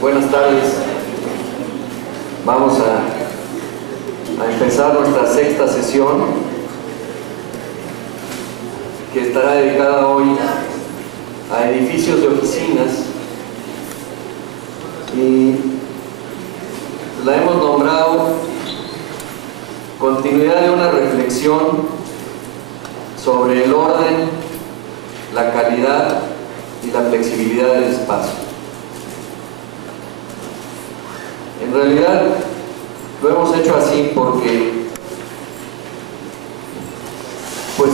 Buenas tardes. Vamos a empezar nuestra sexta sesión, que estará dedicada hoy a edificios de oficinas, y la hemos nombrado continuidad de una reflexión sobre el orden, la calidad y la flexibilidad del espacio. En realidad lo hemos hecho así porque, pues,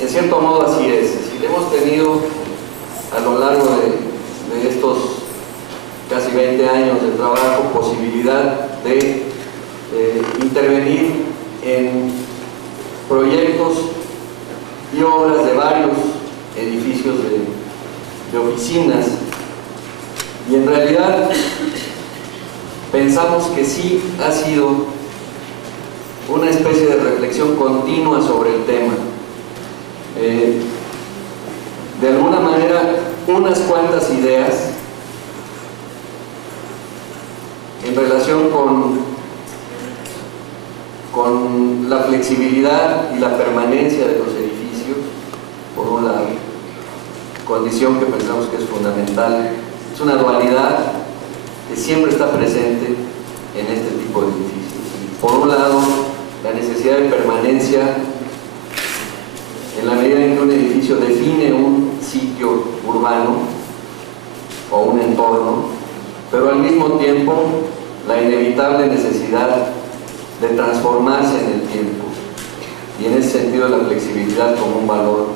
en cierto modo así es. Si hemos tenido a lo largo de estos casi 20 años de trabajo posibilidad de intervenir en proyectos y obras de varios edificios de oficinas, y en realidad pensamos que sí ha sido una especie de reflexión continua sobre el tema. De alguna manera, unas cuantas ideas en relación con la flexibilidad y la permanencia de los edificios, por un lado, condición que pensamos que es fundamental. Es una dualidad que siempre está presente en este tipo de edificios. Por un lado, la necesidad de permanencia en la medida en que un edificio define un sitio urbano o un entorno, pero al mismo tiempo la inevitable necesidad de transformarse en el tiempo, y en ese sentido la flexibilidad como un valor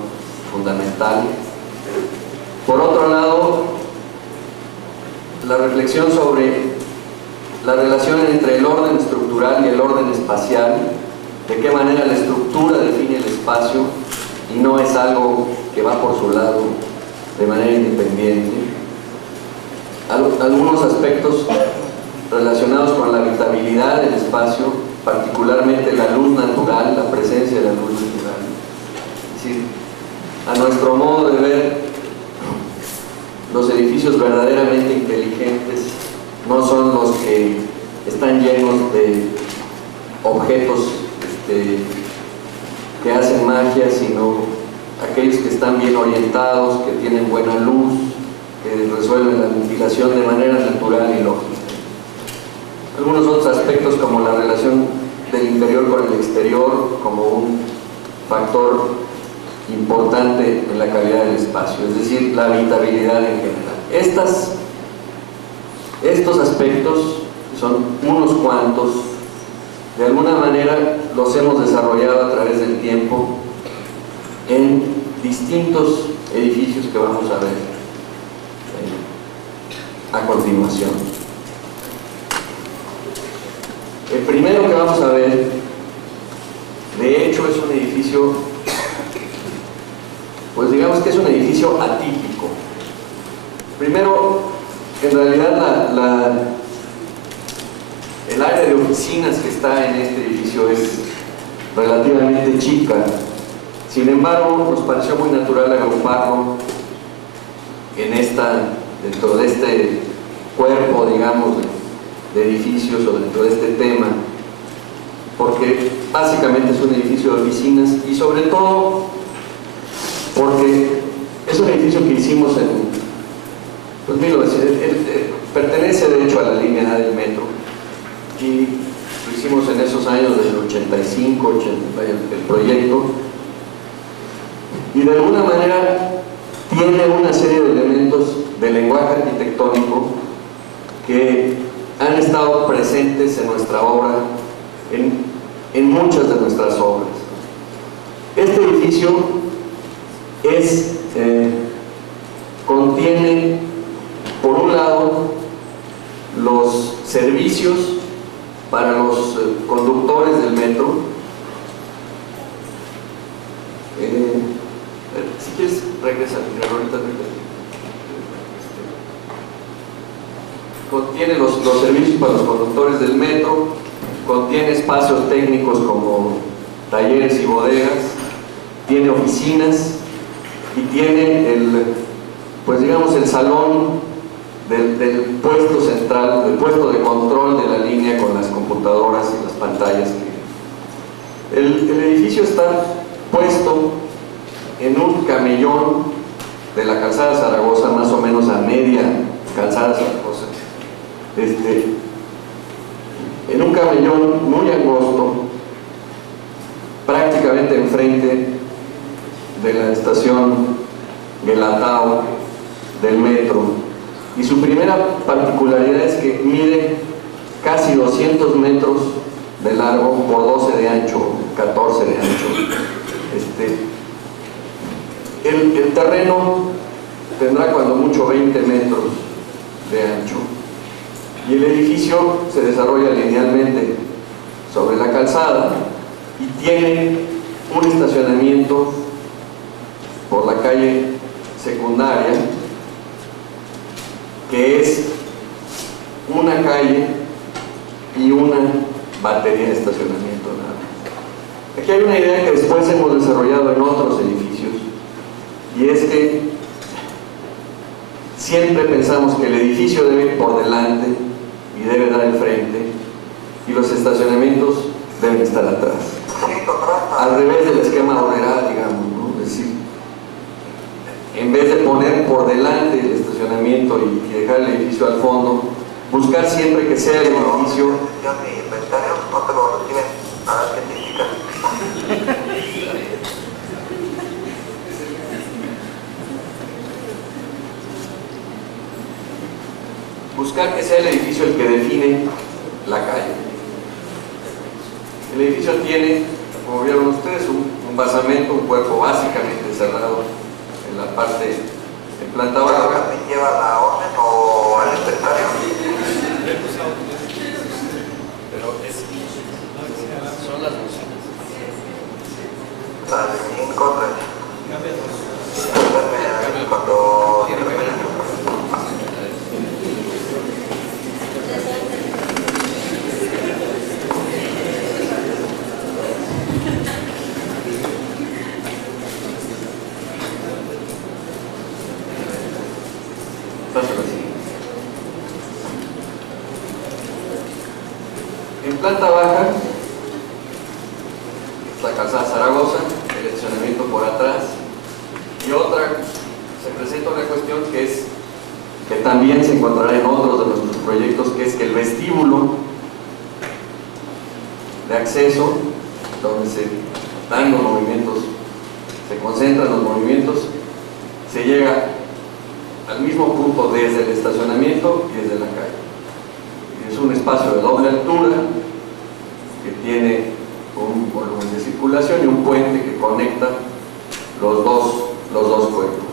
fundamental. Por otro lado, la reflexión sobre la relación entre el orden estructural y el orden espacial, de qué manera la estructura define el espacio y no es algo que va por su lado de manera independiente. Algunos aspectos relacionados con la habitabilidad del espacio, particularmente la luz natural, la presencia de la luz natural. Es decir, a nuestro modo de ver, los edificios verdaderamente inteligentes no son los que están llenos de objetos que hacen magia, sino aquellos que están bien orientados, que tienen buena luz, que resuelven la ventilación de manera natural y lógica. Algunos otros aspectos, como la relación del interior con el exterior, como un factor importante en la calidad del espacio, es decir, la habitabilidad en general. Estos aspectos, son unos cuantos, de alguna manera los hemos desarrollado a través del tiempo en distintos edificios que vamos a ver a continuación. El primero que vamos a ver, de hecho, es un edificio, pues digamos que es un edificio atípico. Primero, en realidad el área de oficinas que está en este edificio es relativamente chica. Sin embargo, nos pareció muy natural agruparlo dentro de este cuerpo, digamos, de edificios, o dentro de este tema, porque básicamente es un edificio de oficinas, y sobre todo porque es un edificio que hicimos pertenece de hecho a la línea A del metro, y lo hicimos en esos años del 85, 80, el proyecto, y de alguna manera tiene una serie de elementos de lenguaje arquitectónico que han estado presentes en nuestra obra, en muchas de nuestras obras. Este edificio contiene, por un lado, los servicios para los conductores del metro. Si quieres, regresa, ahorita. Contiene los servicios para los conductores del metro, contiene espacios técnicos como talleres y bodegas, tiene oficinas, y tiene pues digamos el salón del puesto central, del puesto de control de la línea con las computadoras y las pantallas. El edificio está puesto en un camellón de la calzada Zaragoza, más o menos a media calzada Zaragoza, en un camellón muy angosto, prácticamente enfrente de la estación Guelatao del metro, y su primera particularidad es que mide casi 200 metros de largo por 12 de ancho, 14 de ancho. El terreno tendrá cuando mucho 20 metros de ancho, y el edificio se desarrolla linealmente sobre la calzada y tiene un estacionamiento por la calle secundaria, que es una calle y una batería de estacionamiento. Aquí hay una idea que después hemos desarrollado en otros edificios, y es que siempre pensamos que el edificio debe ir por delante y debe dar el frente, y los estacionamientos deben estar atrás, al revés del esquema oneral, digamos, ¿no? Es decir, en vez de poner por delante el estacionamiento y dejar el edificio al fondo, buscar siempre que sea el edificio. No te lo reciben a la científica. Buscar que sea el edificio el que define la calle. El edificio tiene, como vieron ustedes, un basamento, un cuerpo básicamente cerrado en la parte en planta baja. ¿También lleva la orden o el inventario? Pero son las bocinas. Las 5, 3. Cuando en planta baja, la calzada Zaragoza, el estacionamiento por atrás, y otra, se presenta una cuestión que también se encontrará en otros de nuestros proyectos, que es que el vestíbulo de acceso, donde se dan los movimientos, se concentran los movimientos, se llega al mismo punto desde el estacionamiento y desde la calle. Es un espacio de doble altura que tiene un volumen de circulación y un puente que conecta los dos cuerpos.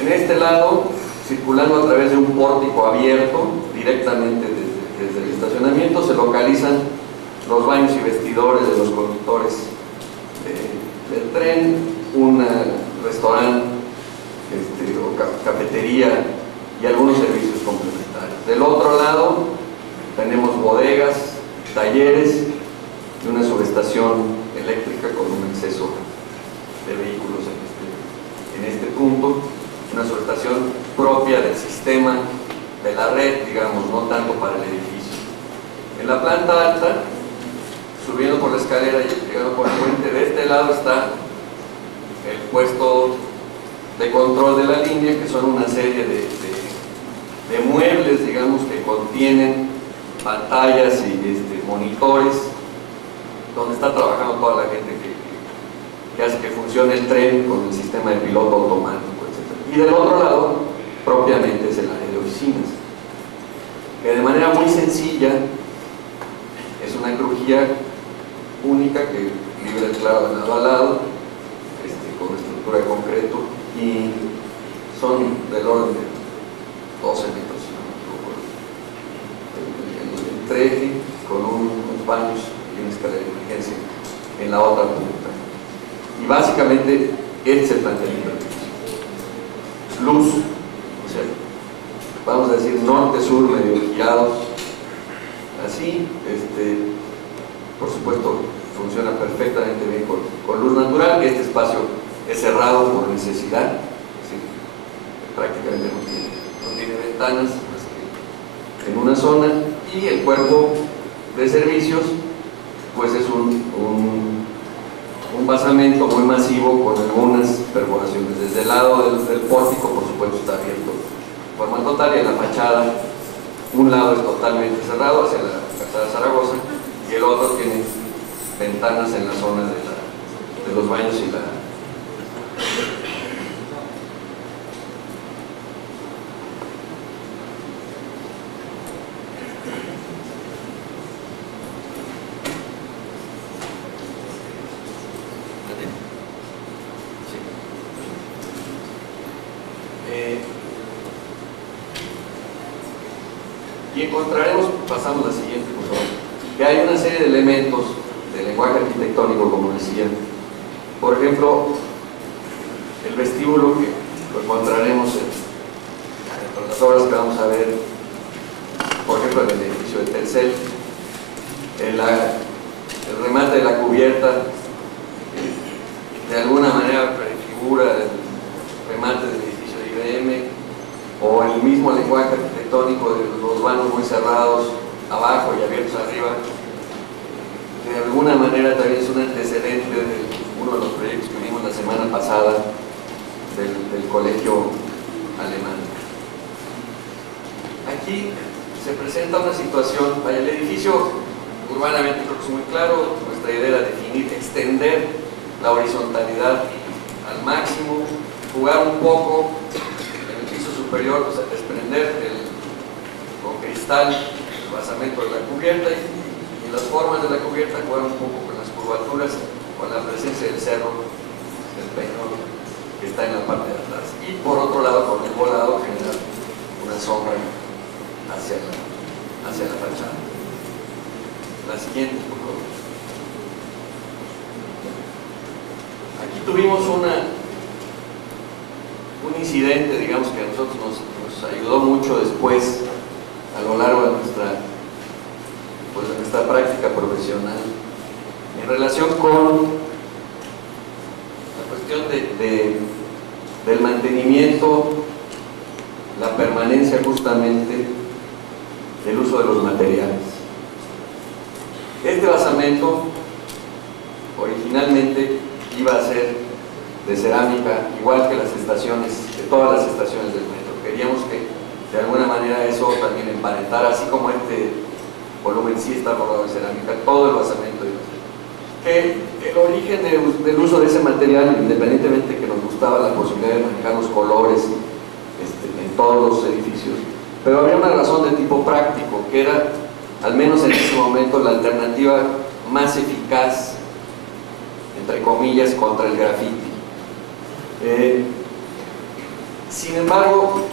En este lado, circulando a través de un pórtico abierto directamente desde el estacionamiento, se localizan los baños y vestidores de los conductores del tren, un restaurante o cafetería y algunos servicios complementarios. Del otro lado tenemos bodegas, talleres y una subestación eléctrica con un exceso de vehículos en este punto, una subestación propia del sistema de la red, digamos, no tanto para el edificio. En la planta alta, subiendo por la escalera y llegando por el puente, de este lado está el puesto de control de la línea, que son una serie de muebles, digamos, que contienen pantallas y monitores, donde está trabajando toda la gente que hace que funcione el tren con el sistema de piloto automático, etc. Y del otro lado, propiamente, es el área de oficinas, que de manera muy sencilla es una crujía única que libra el claro de lado a lado, con estructura de concreto, y son del orden de 12 metros, el eje con unos baños y una escalera de emergencia en la otra punta. Y básicamente este es el planteamiento. Luz, o sea, vamos a decir norte-sur medio guiados, así, por supuesto funciona perfectamente bien con luz natural. Este espacio es cerrado por necesidad, ¿sí? prácticamente no tiene ventanas más que en una zona, y el cuerpo de servicios pues es un basamento muy masivo con algunas perforaciones. Desde el lado del pórtico, por supuesto, está abierto de forma total, y en la fachada un lado es totalmente cerrado hacia la calzada Zaragoza y el otro tiene ventanas en la zona de los baños y la... Y encontraremos, pasamos a la siguiente, por favor, que hay una serie de elementos de lenguaje arquitectónico, como decía. Por ejemplo, el vestíbulo, que lo encontraremos entre las obras que vamos a ver, por ejemplo, en el edificio de Telcel, el remate de la cubierta, de alguna manera prefigura el remate del edificio de IBM, o el mismo lenguaje arquitectónico de los vanos muy cerrados abajo y abiertos arriba. De alguna manera también es un antecedente de uno de los proyectos que vimos la semana pasada del colegio alemán. Aquí se presenta una situación, el edificio urbanamente creo que es muy claro. Nuestra idea era definir, extender la horizontalidad al máximo, jugar un poco en el piso superior, o sea, desprender con cristal el basamento de la cubierta, y las formas de la cubierta, jugar un poco con las curvaturas, con la presencia del cerro, del peñón que está en la parte de atrás, y por otro lado, con el volado, generar una sombra hacia la fachada. La siguiente, por favor. Aquí tuvimos un incidente, digamos, que a nosotros nos ayudó mucho después, a lo largo de nuestra práctica profesional, en relación con la cuestión del mantenimiento, la permanencia justamente del uso de los materiales. Este basamento originalmente iba a ser de cerámica, igual que las estaciones, que todas las estaciones del metro. Queríamos que de alguna manera eso también emparentara, así como este volumen sí está forrado de cerámica, todo el basamento iba a ser. Que el origen del uso de ese material, independientemente de que nos gustaba la posibilidad de manejar los colores en todos los edificios, pero había una razón de tipo práctico, que era, al menos en ese momento, la alternativa más eficaz, entre comillas, contra el grafiti. Sin embargo,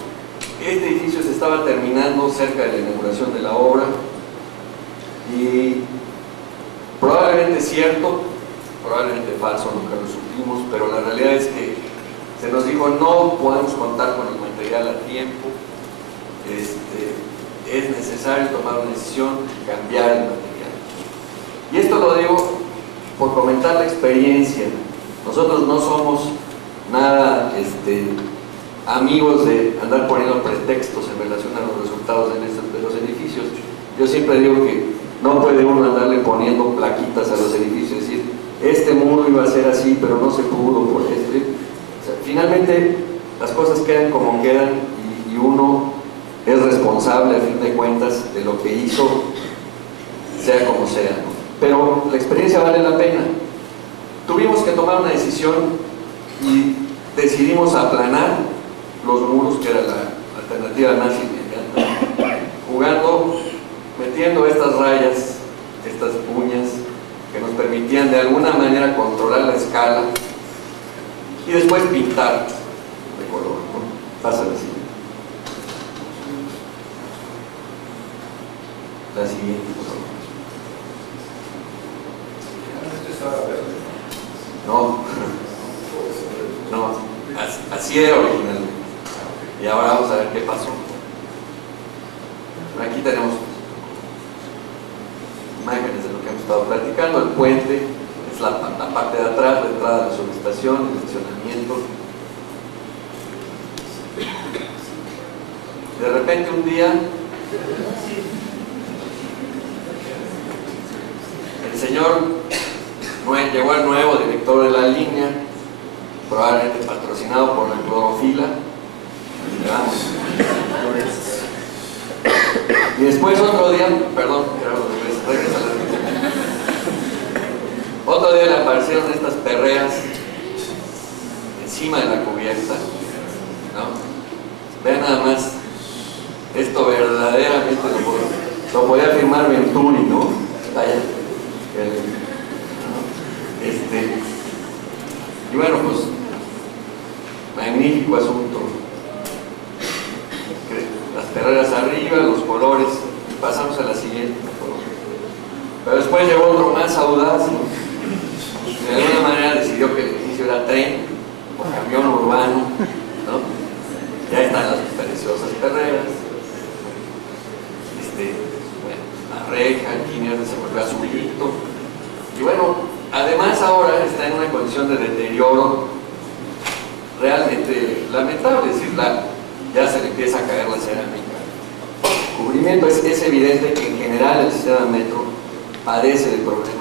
este edificio se estaba terminando cerca de la inauguración de la obra, y probablemente cierto, probablemente falso, nunca lo supimos, pero la realidad es que se nos dijo: no podemos contar con el material a tiempo, es necesario tomar una decisión y cambiar el material. Y esto lo digo por comentar la experiencia. Nosotros no somos nada amigos de andar poniendo pretextos en relación a los resultados de los edificios. Yo siempre digo que no puede uno andarle poniendo plaquitas a los edificios, es decir, este muro iba a ser así, pero no se pudo por esto. O sea, finalmente las cosas quedan como quedan, y uno es responsable a fin de cuentas de lo que hizo, sea como sea, ¿no? Pero la experiencia vale la pena. Tuvimos que tomar una decisión y decidimos aplanar los muros, que era la alternativa más inmediata, metiendo estas rayas, estas uñas, que nos permitían de alguna manera controlar la escala, y después pintar de color, ¿no? Pasa así. La siguiente, por favor. No, no, así era originalmente. Y ahora vamos a ver qué pasó. Aquí tenemos imágenes de lo que hemos estado platicando. El puente es la parte de atrás, la entrada de la subestación, el estacionamiento. De repente un día el señor llegó el nuevo director de la línea, probablemente patrocinado por la clorofila. Y después otro día, perdón, regresa la línea. Otro día le aparecieron estas perreras encima de la cubierta, ¿no? Vean nada más, esto verdaderamente lo podía firmar Venturi, ¿no? Vaya. Y bueno, pues magnífico asunto. Las perreras arriba, los colores, y pasamos a la siguiente. Pero después llegó otro más audaz, ¿no? De alguna manera decidió que el edificio era tren o camión urbano, ¿no? Ya están las preciosas perreras. Bueno, la reja, el Kiner se volvió azulito. Y bueno, además ahora está en una condición de deterioro realmente lamentable, es decir, ya se le empieza a caer la cerámica. El cubrimiento es evidente que en general el sistema metro padece de problemas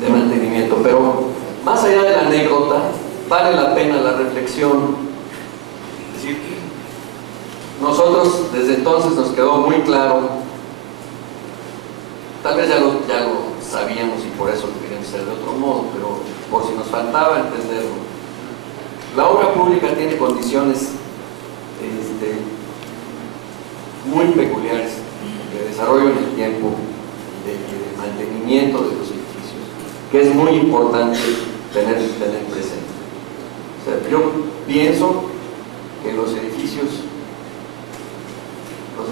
de mantenimiento, pero más allá de la anécdota, vale la pena la reflexión. Es decir, nosotros desde entonces nos quedó muy claro, tal vez ya lo sabíamos y por eso lo queríamos hacer de otro modo, pero por si nos faltaba entenderlo, la obra pública tiene condiciones muy peculiares de desarrollo en el tiempo y de mantenimiento de los edificios, que es muy importante tener presente. O sea, yo pienso que los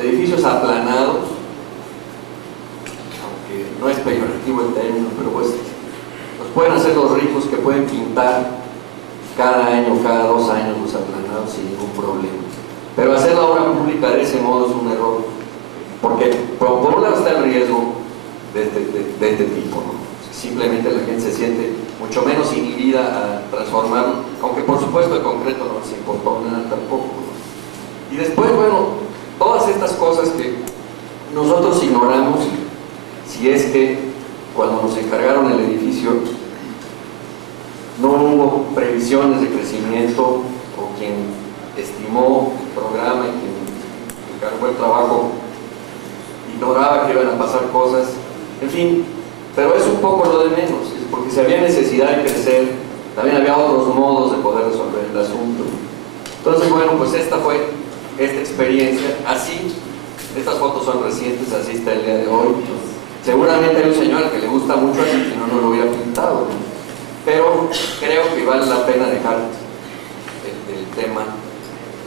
edificios aplanados, aunque no es peyorativo el término, pero pues los pueden hacer los ricos que pueden pintar cada año, cada 2 años los aplanados sin ningún problema. Pero hacer la obra pública de ese modo es un error, porque por un lado está el riesgo de este tipo, ¿no? Simplemente la gente se siente mucho menos inhibida a transformarlo, aunque por supuesto el concreto no les importó nada tampoco, ¿no? Y después, bueno, todas estas cosas que nosotros ignoramos, si es que cuando nos encargaron el edificio no hubo previsiones de crecimiento, o quien estimó el programa y quien encargó el trabajo ignoraba que iban a pasar cosas, en fin, pero es un poco lo de menos, porque si había necesidad de crecer, también había otros modos de poder resolver el asunto. Entonces, bueno, pues esta fue esta experiencia. Así, estas fotos son recientes, así está el día de hoy. Seguramente hay un señor al que le gusta mucho así, si no, no lo hubiera pintado, ¿no? Pero creo que vale la pena dejar el tema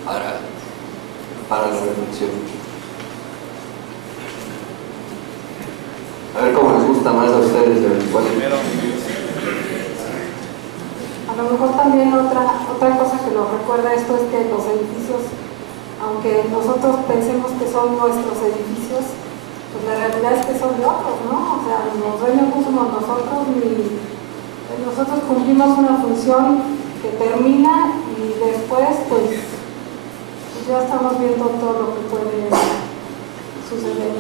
para la reflexión. A ver cómo les gusta más a ustedes. A lo mejor también otra cosa que nos recuerda esto es que los edificios, aunque nosotros pensemos que son nuestros edificios, pues la realidad es que son de otros, ¿no? O sea, los dueños no somos nosotros, nosotros cumplimos una función que termina y después pues ya estamos viendo todo lo que puede suceder.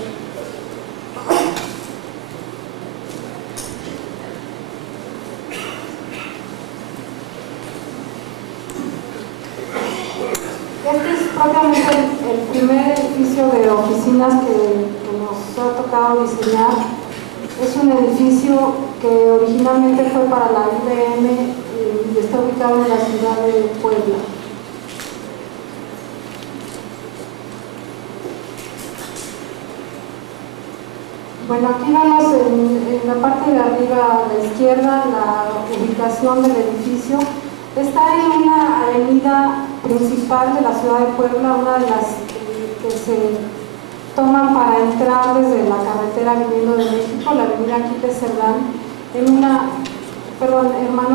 Este es propiamente el primer edificio de oficinas que nos ha tocado diseñar. Es un edificio que originalmente fue para la IBM y está ubicado en la ciudad de Puebla. Bueno, aquí vemos en la parte de arriba a la izquierda la ubicación del edificio. Está en una avenida principal de la ciudad de Puebla, una de las que se toman para entrar desde la carretera viniendo de México, la avenida Aquiles Cerdán, Hermano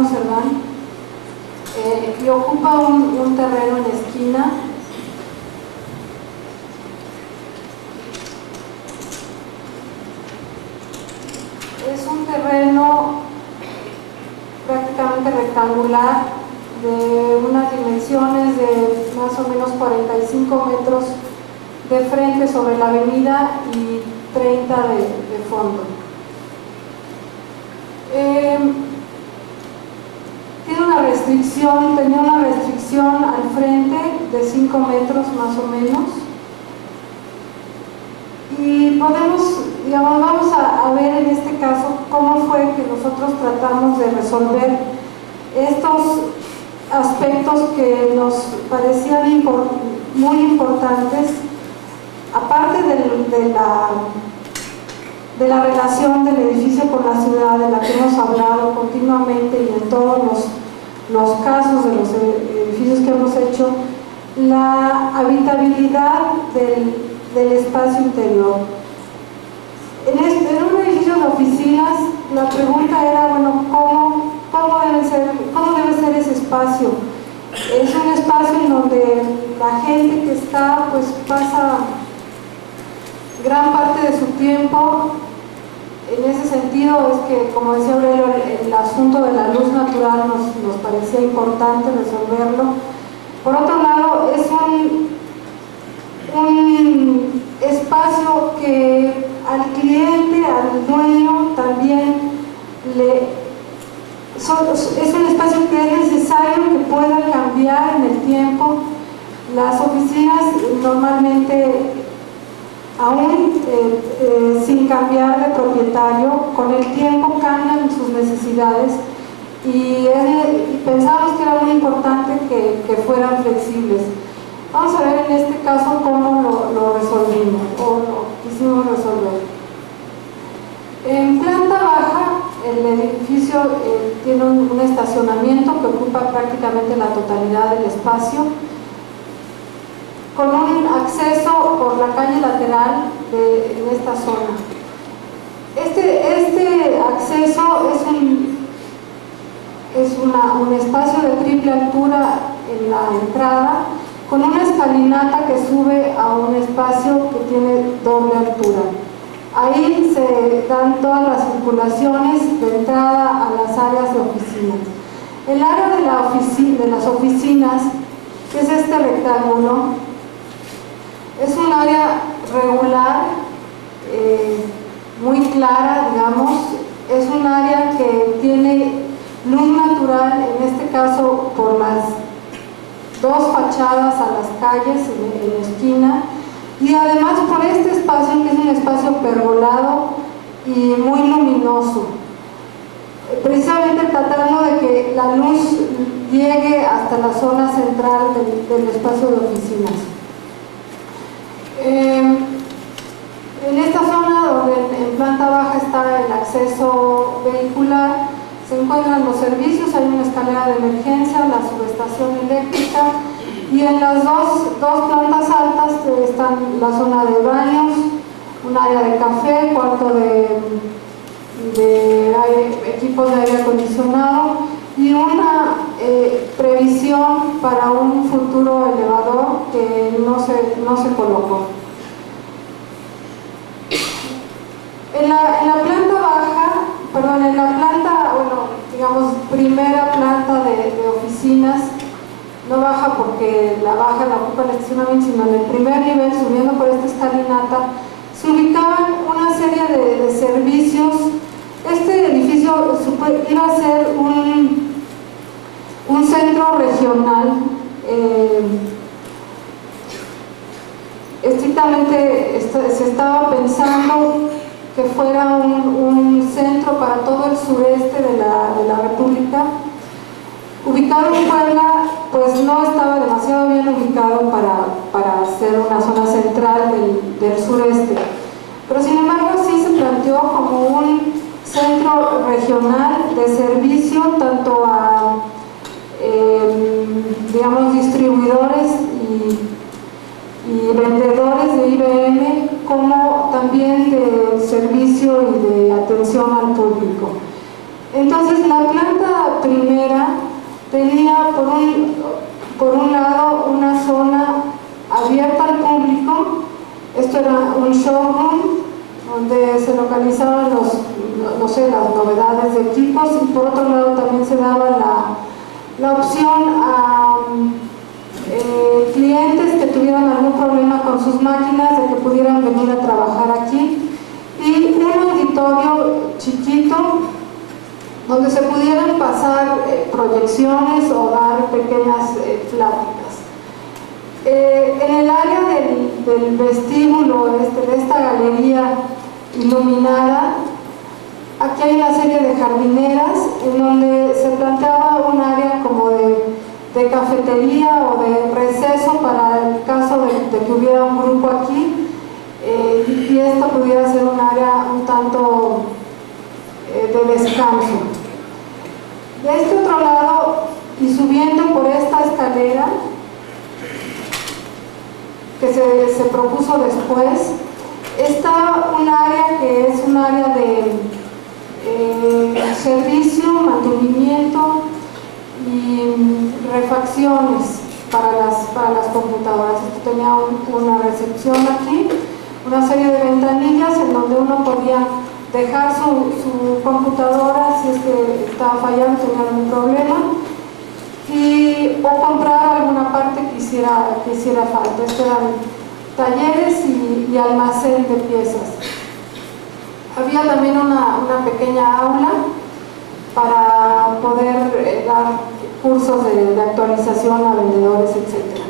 Cerdán, que ocupa un terreno en la esquina. Es un terreno prácticamente rectangular, de unas dimensiones de más o 45 metros de frente sobre la avenida y 30 de fondo. Tenía una restricción al frente de 5 metros más o menos. Y vamos a ver en este caso cómo fue que nosotros tratamos de resolver estos aspectos que nos parecían muy importantes, aparte de la relación del edificio con la ciudad, de la que hemos hablado continuamente y en todos los casos de los edificios que hemos hecho, la habitabilidad del espacio interior. En un edificio de oficinas, la pregunta era, bueno, ¿cómo debe ser ese espacio? Es un espacio en donde la gente que está, pues pasa gran parte de su tiempo. En ese sentido es que, como decía Aurelio, el asunto de la luz natural nos parecía importante resolverlo. Por otro lado, es un espacio que al cliente, al dueño, también es un espacio que es necesario que pueda cambiar en el tiempo. Las oficinas normalmente, aún sin cambiar de propietario, con el tiempo cambian sus necesidades y pensamos que era muy importante que fueran flexibles. Vamos a ver en este caso cómo lo resolvimos o lo quisimos resolver. En planta baja, el edificio tiene un estacionamiento que ocupa prácticamente la totalidad del espacio, con un acceso por la calle lateral en esta zona. Este acceso es un espacio de triple altura en la entrada, con una escalinata que sube a un espacio que tiene doble altura. Ahí se dan todas las circulaciones de entrada a las áreas de oficinas. El área de las oficinas, que es este rectángulo, es un área regular, muy clara, digamos. Es un área que tiene luz natural, en este caso por las dos fachadas a las calles en la esquina, y además por este espacio, que es un espacio pergolado y muy luminoso, precisamente tratando de que la luz llegue hasta la zona central del espacio de oficinas. En esta zona, donde en planta baja está el acceso vehicular, se encuentran los servicios. Hay una escalera de emergencia, la subestación eléctrica, y en las dos plantas altas están la zona de baños, un área de café, cuarto de equipos de aire acondicionado y una previsión para un futuro elevador que no se colocó. En la planta baja, perdón, en la planta, digamos, primera planta de oficinas, no baja porque la baja la ocupa el estacionamiento, sino en el primer nivel, subiendo por esta escalinata, se ubicaban una serie de servicios. Este edificio iba a ser un centro regional, estrictamente se estaba pensando que fuera un centro para todo el sureste de la República. Ubicado en Puebla, pues no estaba demasiado bien ubicado para ser una zona central del sureste, pero sin embargo sí se planteó como un centro regional de servicio tanto a digamos, distribuidores y vendedores de IBM, como también de servicio y de atención al público. Entonces la planta primera tenía por un lado una zona abierta al público. Esto era un showroom donde se localizaban las novedades de equipos, y por otro lado también se daba la opción clientes que tuvieran algún problema con sus máquinas, de que pudieran venir a trabajar aquí, y un auditorio chiquito donde se pudieran pasar proyecciones o dar pequeñas pláticas. En el área del vestíbulo de esta galería iluminada, aquí hay una serie de jardineras en donde se planteaba un área como de cafetería o de receso para el caso de que hubiera un grupo aquí, y esta pudiera ser un área un tanto de descanso. De este otro lado, y subiendo por esta escalera que se propuso después, está un área que es un área de servicio, mantenimiento y refacciones para las computadoras. Esto tenía una recepción aquí, una serie de ventanillas en donde uno podía dejar su computadora si es que estaba fallando, tenía algún problema, o comprar alguna parte que hiciera falta. Esto eran talleres y almacén de piezas. Había también una pequeña aula para poder dar cursos de actualización a vendedores, etc.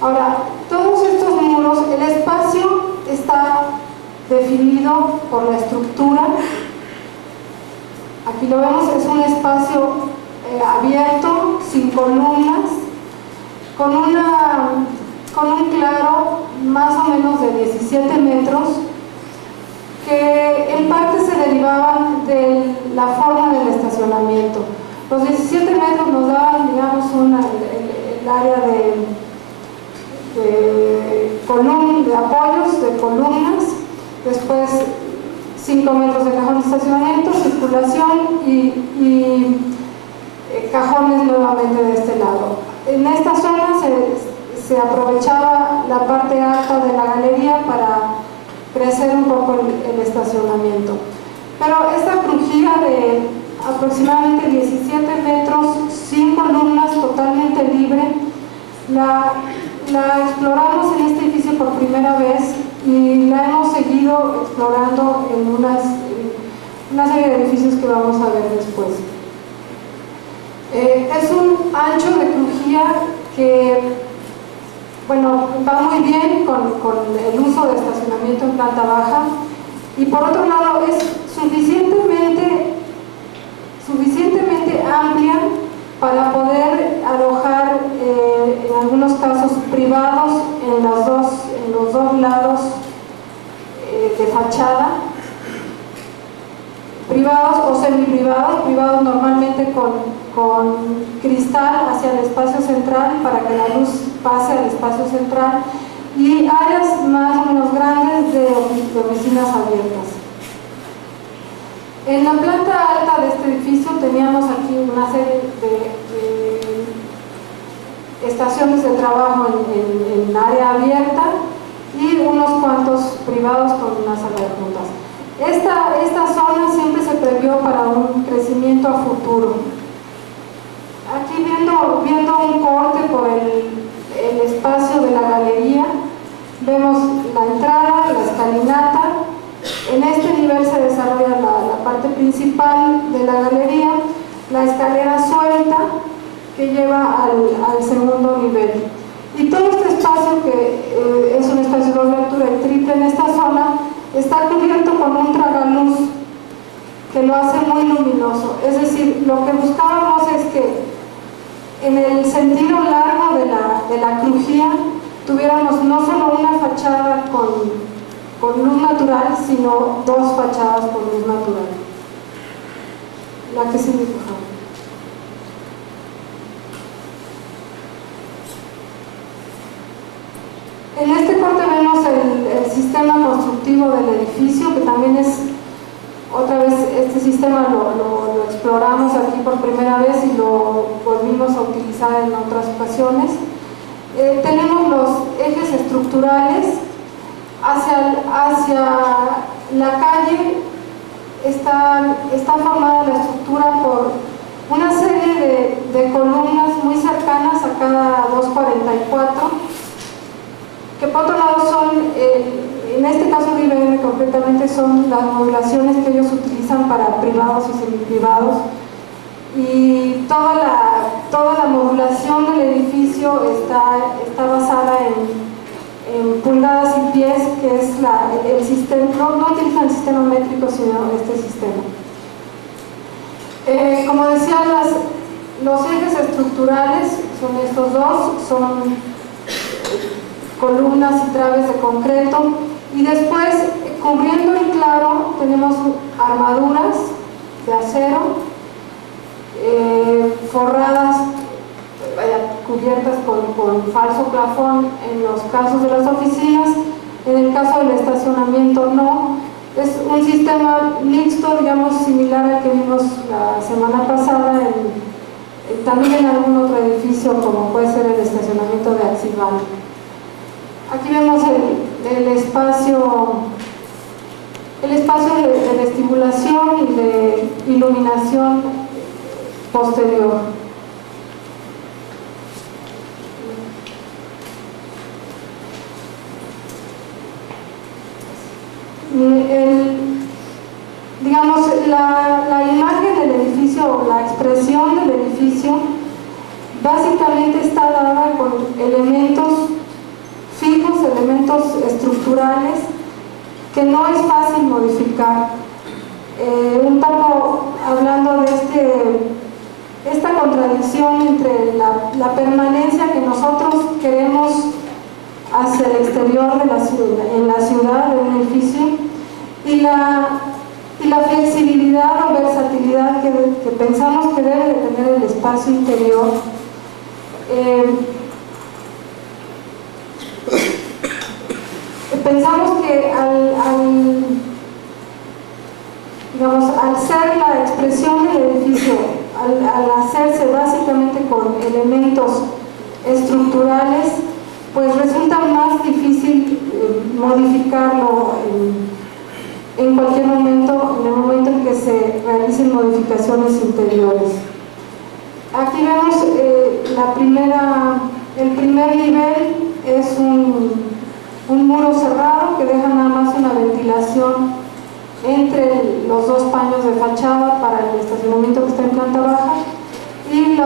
Ahora, todos estos muros, el espacio está definido por la estructura. Aquí lo vemos, es un espacio abierto, sin columnas, con un claro más o menos de 17 metros, que en parte se derivaban de la forma del estacionamiento. Los 17 metros nos daban, digamos, el área de apoyos, de columnas, después 5 metros de cajón de estacionamiento, circulación y cajones nuevamente de este lado. En esta zona se aprovechaba la parte alta de la galería para crecer un poco el estacionamiento. Pero esta crujía de aproximadamente 17 metros, sin columnas, totalmente libre, la exploramos en este edificio por primera vez y la hemos seguido explorando en una serie de edificios que vamos a ver después. Es un ancho de crujía que, bueno, va muy bien con el uso de estacionamiento en planta baja, y por otro lado es suficientemente amplia para poder alojar en algunos casos privados en los dos lados de fachada, privados o semiprivados, privados normalmente con cristal hacia el espacio central para que la luz pase al espacio central, y áreas más o menos grandes de oficinas abiertas. En la planta alta de este edificio teníamos aquí una serie de estaciones de trabajo en área abierta y unos cuantos privados con una sala de juntas. Esta zona siempre se previó para un crecimiento a futuro. Aquí viendo un corte por el espacio de la galería, vemos la entrada, la escalinata. En este nivel se desarrolla la parte principal de la galería, la escalera suelta que lleva al segundo nivel. Y todo este espacio, que es un espacio de doble altura y triple en esta zona, está cubierto con un tragaluz que lo hace muy luminoso. Es decir, lo que buscábamos es que en el sentido largo de la crujía tuviéramos no solo una fachada con luz natural, sino dos fachadas con luz natural. La que sigue, por favor. En este corte vemos el sistema constructivo del edificio, que también es, otra vez, este sistema lo exploramos aquí por primera vez y lo volvimos a utilizar en otras ocasiones. Tenemos los ejes estructurales. Hacia la calle está formada la estructura por una serie de columnas muy cercanas a a cada 244, que por otro lado son, en este caso de IBM concretamente, son las modulaciones que ellos utilizan para privados y semiprivados, y toda la modulación del edificio está basada en pulgadas y pies, que es el sistema, no utilizan el sistema métrico, sino este sistema. Como decía, los ejes estructurales son estos dos, son columnas y traves de concreto, y después, cubriendo en claro, tenemos armaduras de acero, forradas, cubiertas con falso plafón en los casos de las oficinas. En el caso del estacionamiento no. Es un sistema mixto, digamos, similar al que vimos la semana pasada, también en algún otro edificio, como puede ser el estacionamiento de Axibal. Aquí vemos el espacio de vestibulación y de iluminación posterior. Digamos, la imagen del edificio, la expresión del edificio, básicamente está dada con elementos fijos, elementos estructurales, que no es fácil modificar. Un poco hablando de esta contradicción entre la permanencia que nosotros queremos hacia el exterior de en la ciudad, de un edificio, y la flexibilidad o versatilidad que pensamos que debe de tener el espacio interior. Pensamos que al ser la expresión del edificio, al hacerse básicamente con elementos estructurales, pues resulta más difícil modificarlo en cualquier momento, en el momento en que se realicen modificaciones interiores. Aquí vemos el primer nivel es un muro cerrado que deja nada más una ventilación entre los dos paños de fachada para el estacionamiento que está en planta baja, y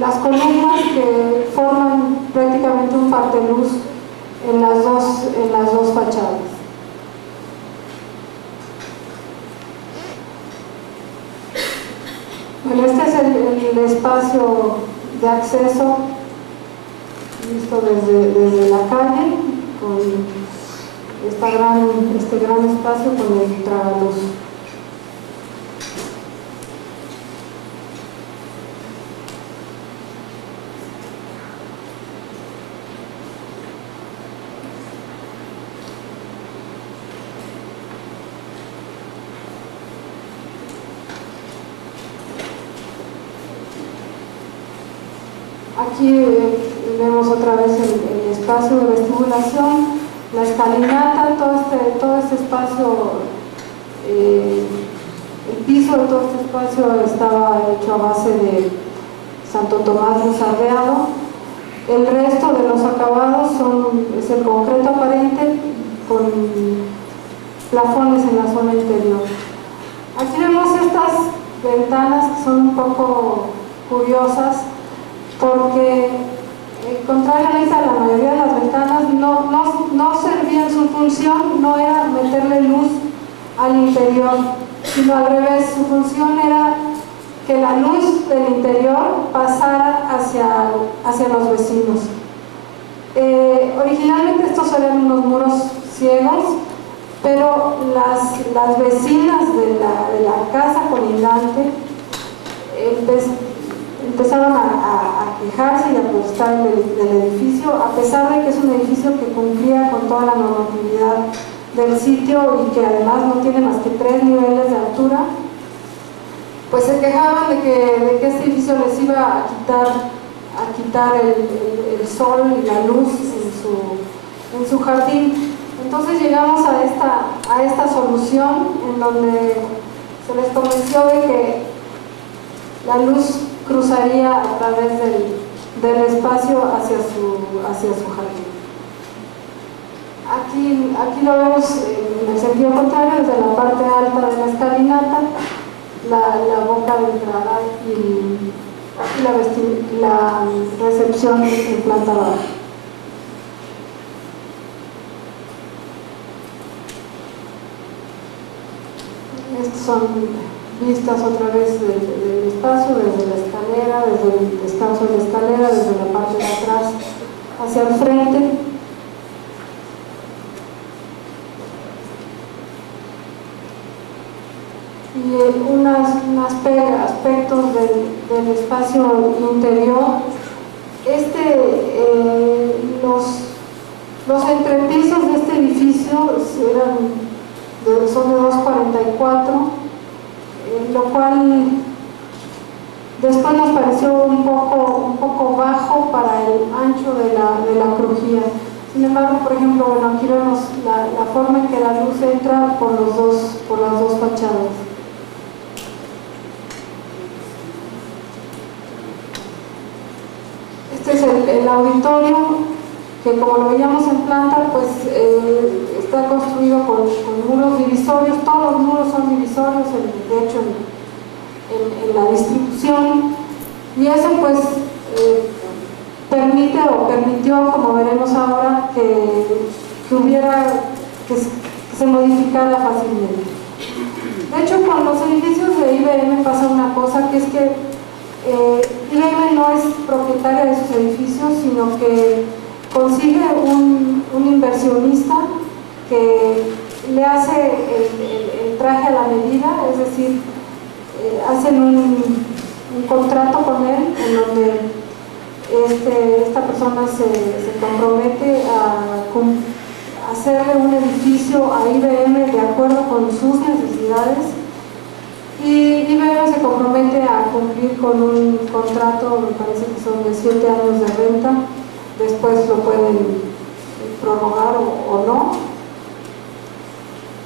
las columnas que forman prácticamente un parteluz en las dos fachadas. Bueno, este es el espacio de acceso visto desde la calle, con este gran espacio con el tragaluz. Aquí vemos otra vez el espacio de vestibulación, la escalinata, todo este espacio, el piso de todo este espacio estaba hecho a base de Santo Tomás Luzardeado. El resto de los acabados es el concreto aparente con plafones en la zona interior. Aquí vemos estas ventanas que son un poco curiosas, porque contrariamente a la mayoría de las ventanas no servían, su función no era meterle luz al interior, sino al revés. Su función era que la luz del interior pasara hacia los vecinos. Originalmente estos eran unos muros ciegos, pero las vecinas de la casa colindante empezaron a quejarse y a protestar del edificio, a pesar de que es un edificio que cumplía con toda la normatividad del sitio y que además no tiene más que 3 niveles de altura. Pues se quejaban de que este edificio les iba a quitar el sol y la luz en su jardín. Entonces llegamos a esta solución en donde se les convenció de que la luz cruzaría a través del espacio hacia su jardín. Aquí lo vemos en el sentido contrario, desde la parte alta de la escalinata, la boca de entrada y la recepción en planta baja. Estas son vistas otra vez del espacio, desde la escalera, desde el descanso de la escalera, desde la parte de atrás hacia el frente. Y unos aspectos del espacio interior. Los entrepisos de este edificio son de 2,44, lo cual después nos pareció un poco bajo para el ancho de la crujía. Sin embargo, por ejemplo, bueno, aquí vemos la forma en que la luz entra por las dos fachadas. Este es el auditorio, que como lo veíamos en planta, pues está construido con muros divisorios. Todos los muros son divisorios, de hecho en la distribución, y eso pues permitió, como veremos ahora, que se modificara fácilmente. De hecho, con los edificios de IBM pasa una cosa, que es que IBM no es propietaria de sus edificios, sino que consigue un inversionista que le hace el traje a la medida, es decir, hacen un contrato con él en donde esta persona se compromete a hacerle un edificio a IBM de acuerdo con sus necesidades, y IBM se compromete a cumplir con un contrato, me parece que son de 7 años de renta. Después lo pueden prorrogar o no.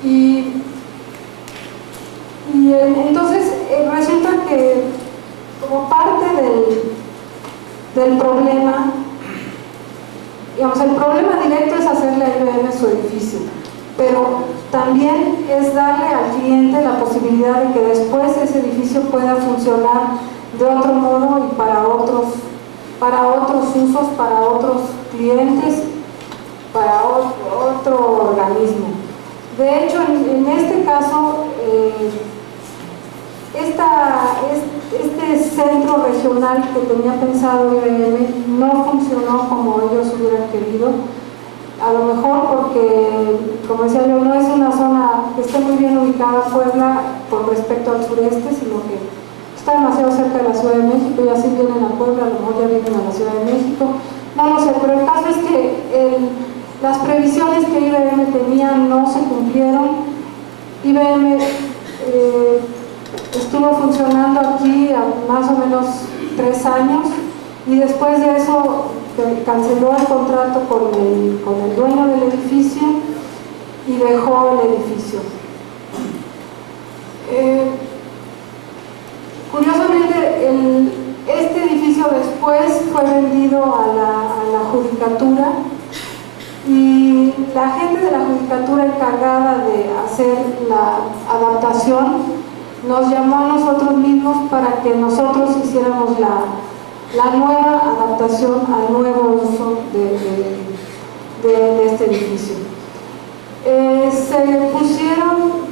Y entonces resulta que como parte del problema, digamos, el problema directo es hacerle a IBM su edificio, pero también es darle al cliente la posibilidad de que después ese edificio pueda funcionar de otro modo y para otros usos, para otros clientes, para otro organismo. De hecho, en este caso, este centro regional que tenía pensado IBM no funcionó como ellos hubieran querido. A lo mejor porque, como decía yo, no es una zona que esté muy bien ubicada Puebla con respecto al sureste, sino que está demasiado cerca de la Ciudad de México, y así vienen a Puebla, a lo mejor ya vienen a la Ciudad de México, no lo sé, pero el caso es que las previsiones que IBM tenía no se cumplieron. IBM estuvo funcionando aquí a más o menos 3 años, y después de eso canceló el contrato con el dueño del edificio y dejó el edificio. Curiosamente, este edificio después fue vendido a la judicatura, y la gente de la judicatura encargada de hacer la adaptación nos llamó a nosotros mismos para que nosotros hiciéramos la nueva adaptación al nuevo uso de este edificio. Se pusieron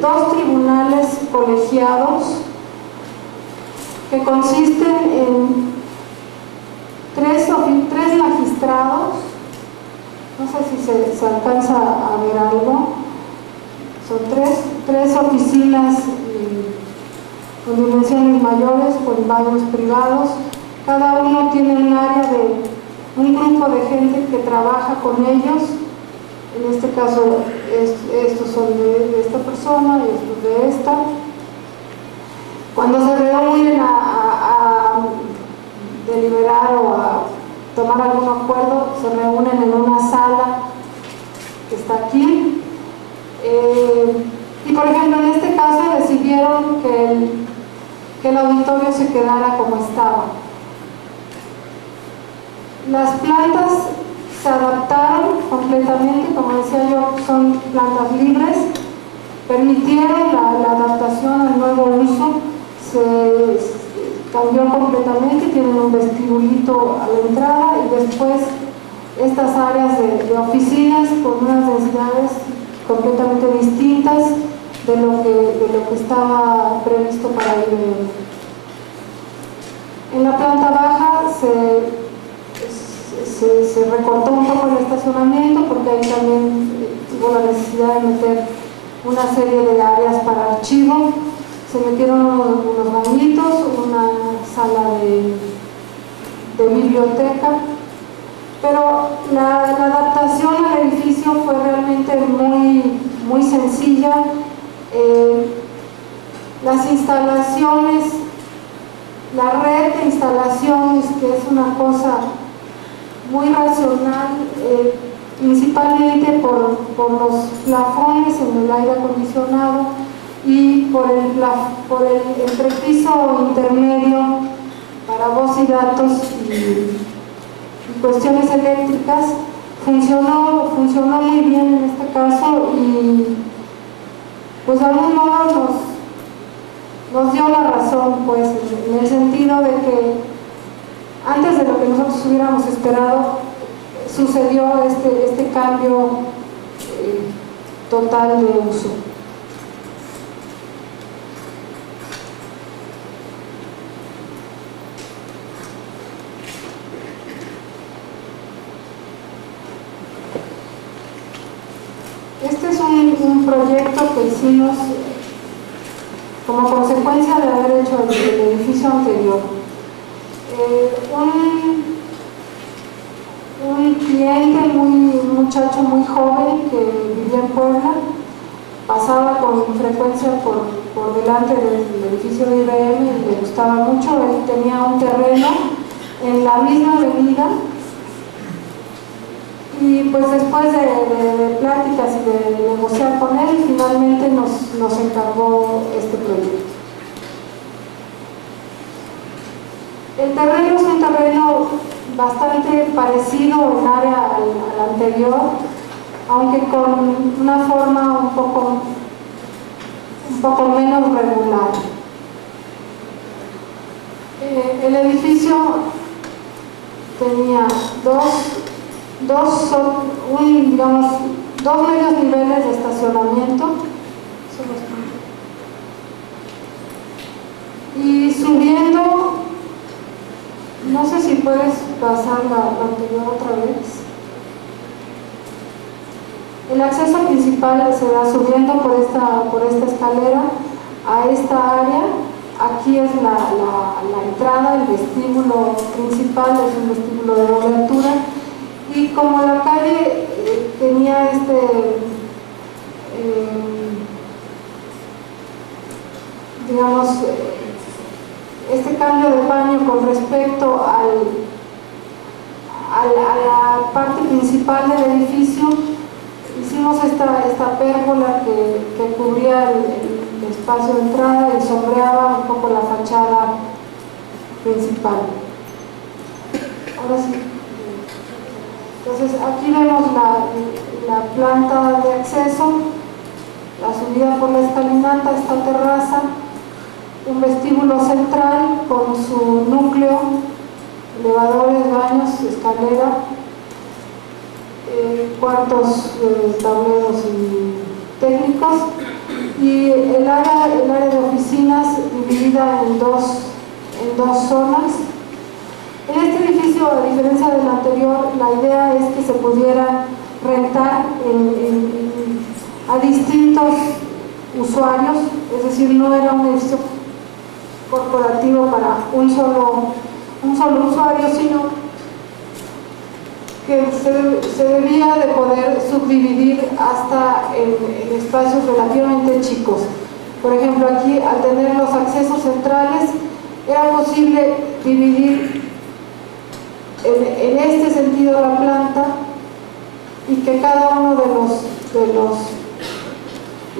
2 tribunales colegiados que consisten en 3 magistrados. No sé si se alcanza a ver algo. Son 3 oficinas con dimensiones mayores, con baños privados. Cada uno tiene un área de un grupo de gente que trabaja con ellos. En este caso, estos son de esta persona y estos de esta. Cuando se reúnen a deliberar o a tomar algún acuerdo, se reúnen en una sala que está aquí. Y por ejemplo, en este caso decidieron que se quedara como estaba. Las plantas se adaptaron completamente, como decía yo, son plantas libres, permitieron la adaptación al nuevo uso, se cambió completamente, tienen un vestibulito a la entrada y después estas áreas de oficinas con unas densidades completamente distintas de lo que estaba previsto para IBM. En la planta baja se recortó un poco el estacionamiento porque ahí también hubo la necesidad de meter una serie de áreas para archivo. Se metieron unos bañitos, una sala de biblioteca, pero la adaptación al edificio fue realmente muy sencilla. Las instalaciones, la red de instalaciones, que es una cosa muy racional, principalmente por los plafones en el aire acondicionado y por el entrepiso intermedio para voz y datos y cuestiones eléctricas. Funcionó muy bien en este caso y pues de algún modo nos dio la razón, pues, en el sentido de que antes de lo que nosotros hubiéramos esperado sucedió este cambio total de uso. Este es un proyecto que hicimos como consecuencia de haber hecho el edificio anterior. Un cliente, un muchacho muy joven que vivía en Puebla, pasaba con frecuencia por delante del edificio de IBM y le gustaba mucho. Él tenía un terreno en la misma avenida y pues después de pláticas y de negociar con él, finalmente nos encargó este proyecto. El terreno es un terreno bastante parecido en área al anterior, aunque con una forma un poco menos regular. El edificio tenía dos medios niveles de estacionamiento y subiendo. No sé si puedes pasar la anterior otra vez. El acceso principal se da subiendo por esta escalera a esta área. Aquí es la entrada, el vestíbulo principal, es un vestíbulo de doble altura. Y como la calle tenía este cambio de paño con respecto a la parte principal del edificio, hicimos esta pérgola que cubría el espacio de entrada y sombreaba un poco la fachada principal. Ahora sí. Entonces aquí vemos la planta de acceso, la subida por la escalinata, esta terraza, un vestíbulo central con su núcleo, elevadores, baños, escalera, cuartos, tableros y técnicos, y el área de oficinas dividida en dos zonas. En este edificio, a diferencia del anterior, la idea es que se pudiera rentar a distintos usuarios, es decir, no era un edificio corporativo para un solo usuario, sino que se debía de poder subdividir hasta en espacios relativamente chicos. Por ejemplo, aquí, al tener los accesos centrales, era posible dividir en este sentido la planta y que cada uno de los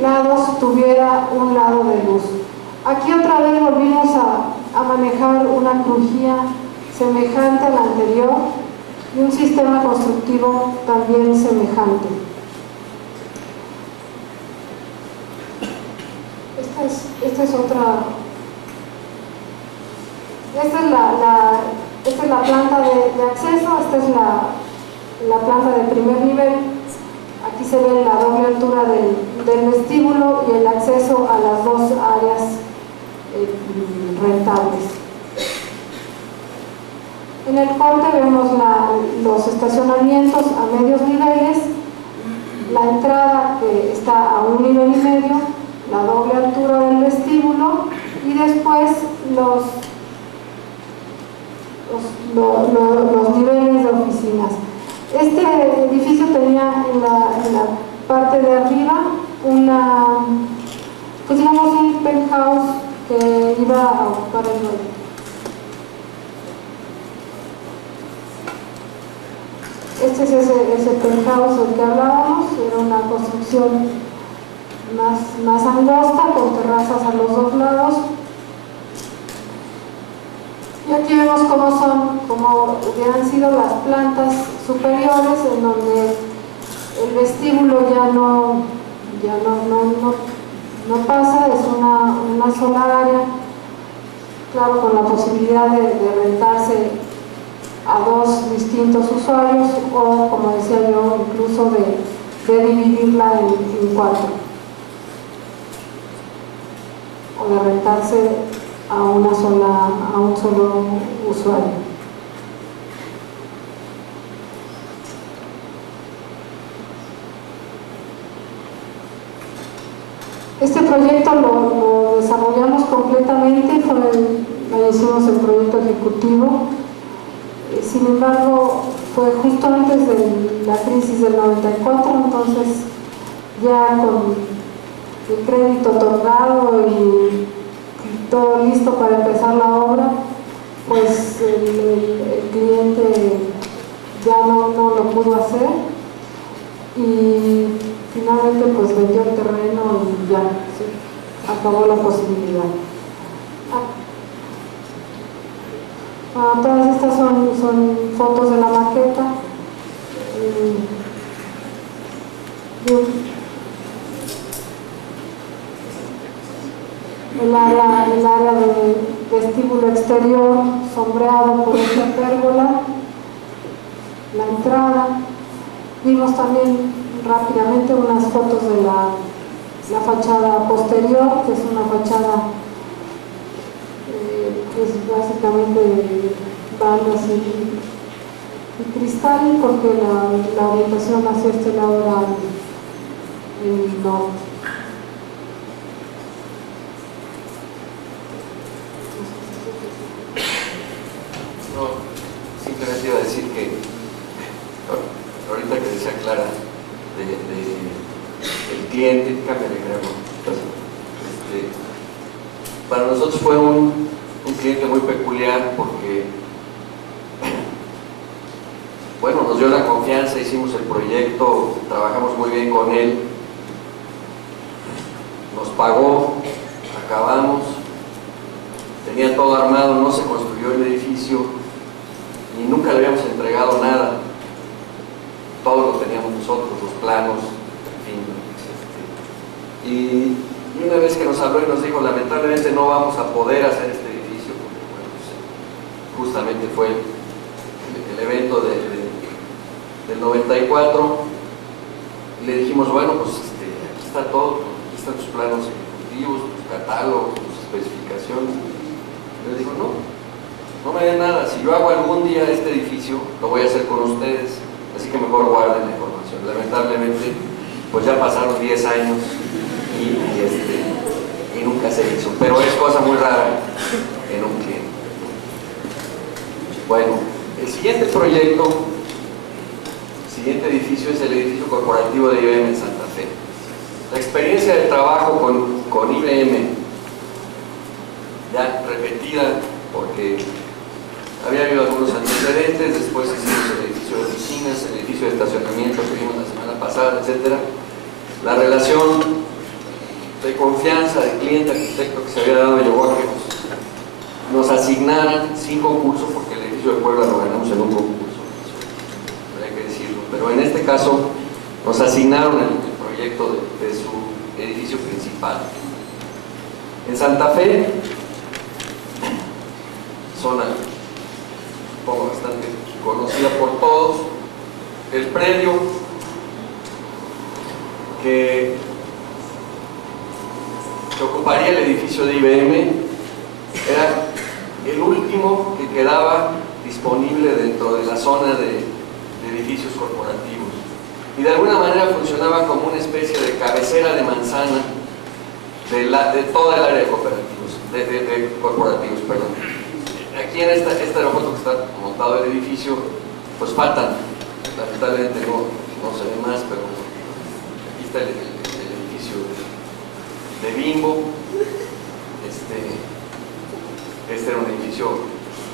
lados tuviera un lado de luz. Aquí otra vez volvimos a a manejar una crujía semejante a la anterior y un sistema constructivo también semejante. Esta es la planta de acceso, esta es la planta de primer nivel. Aquí se ve la doble altura del vestíbulo y el acceso a las dos áreas rentables. En el corte vemos los estacionamientos a medios niveles, la entrada que está a 1,5 niveles, la doble altura del vestíbulo y después los niveles de oficinas. Este edificio tenía en la parte de arriba pues digamos un penthouse que iba a ocupar el nuevo. Este es ese penthouse del que hablábamos, era una construcción más angosta, con terrazas a los dos lados. Y aquí vemos cómo hubieran sido las plantas superiores, en donde el vestíbulo ya no pasa, es una sola área, claro, con la posibilidad de rentarse a dos distintos usuarios o, como decía yo, incluso de dividirla en 4 o de rentarse a un solo usuario. Este proyecto lo desarrollamos completamente, hicimos el proyecto ejecutivo. Sin embargo, fue justo antes de la crisis del 94, entonces ya con el crédito otorgado y todo listo para empezar la obra, pues el cliente ya no lo pudo hacer y finalmente pues vendió el terreno y ya se acabó la posibilidad. Todas estas son fotos de la maqueta. El área de vestíbulo exterior sombreado por esta pérgola, la entrada. Vimos también rápidamente unas fotos de la fachada posterior, que es una fachada que es básicamente bandas y cristal, porque la orientación hacia este lado era el norte. Simplemente iba a decir que ahorita que decía Clara el cliente, cámbiale, para nosotros fue un cliente muy peculiar porque bueno, nos dio la confianza, hicimos el proyecto, trabajamos muy bien con él, nos pagó, acabamos, tenía todo armado, no se construyó el edificio y nunca le habíamos entregado nada, todo lo teníamos nosotros, los planos, en fin. Y una vez que nos habló y nos dijo, lamentablemente no vamos a poder hacer este edificio, porque bueno, pues, justamente fue el evento del 94, y le dijimos, bueno, pues aquí está todo, aquí están tus planos ejecutivos, tus catálogos, tus especificaciones. Y le dijo, no me den nada, si yo hago algún día este edificio, lo voy a hacer con ustedes, así que mejor guarden la información. Lamentablemente, pues ya pasaron 10 años y nunca se hizo, pero es cosa muy rara en un cliente. Bueno, el siguiente proyecto, el siguiente edificio es el edificio corporativo de IBM en Santa Fe. La experiencia de trabajo con IBM, ya repetida, porque había habido algunos antecedentes, después hicimos el edificio de oficinas, el edificio de estacionamiento que vimos la semana pasada, etc. La relación de confianza de cliente-arquitecto que se había dado llevó a que nos asignaran 5 cursos, porque el edificio de Puebla lo ganamos en un concurso, hay que decirlo, pero en este caso nos asignaron el proyecto de su edificio principal. En Santa Fe, zona bastante conocida por todos, el predio que ocuparía el edificio de IBM era el último que quedaba disponible dentro de la zona de edificios corporativos, y de alguna manera funcionaba como una especie de cabecera de manzana de toda el área de cooperativos, de corporativos, perdón. Aquí en este aeropuerto que está montado el edificio, pues faltan, lamentablemente no se ve más, pero aquí está el edificio de Bimbo. Este era un edificio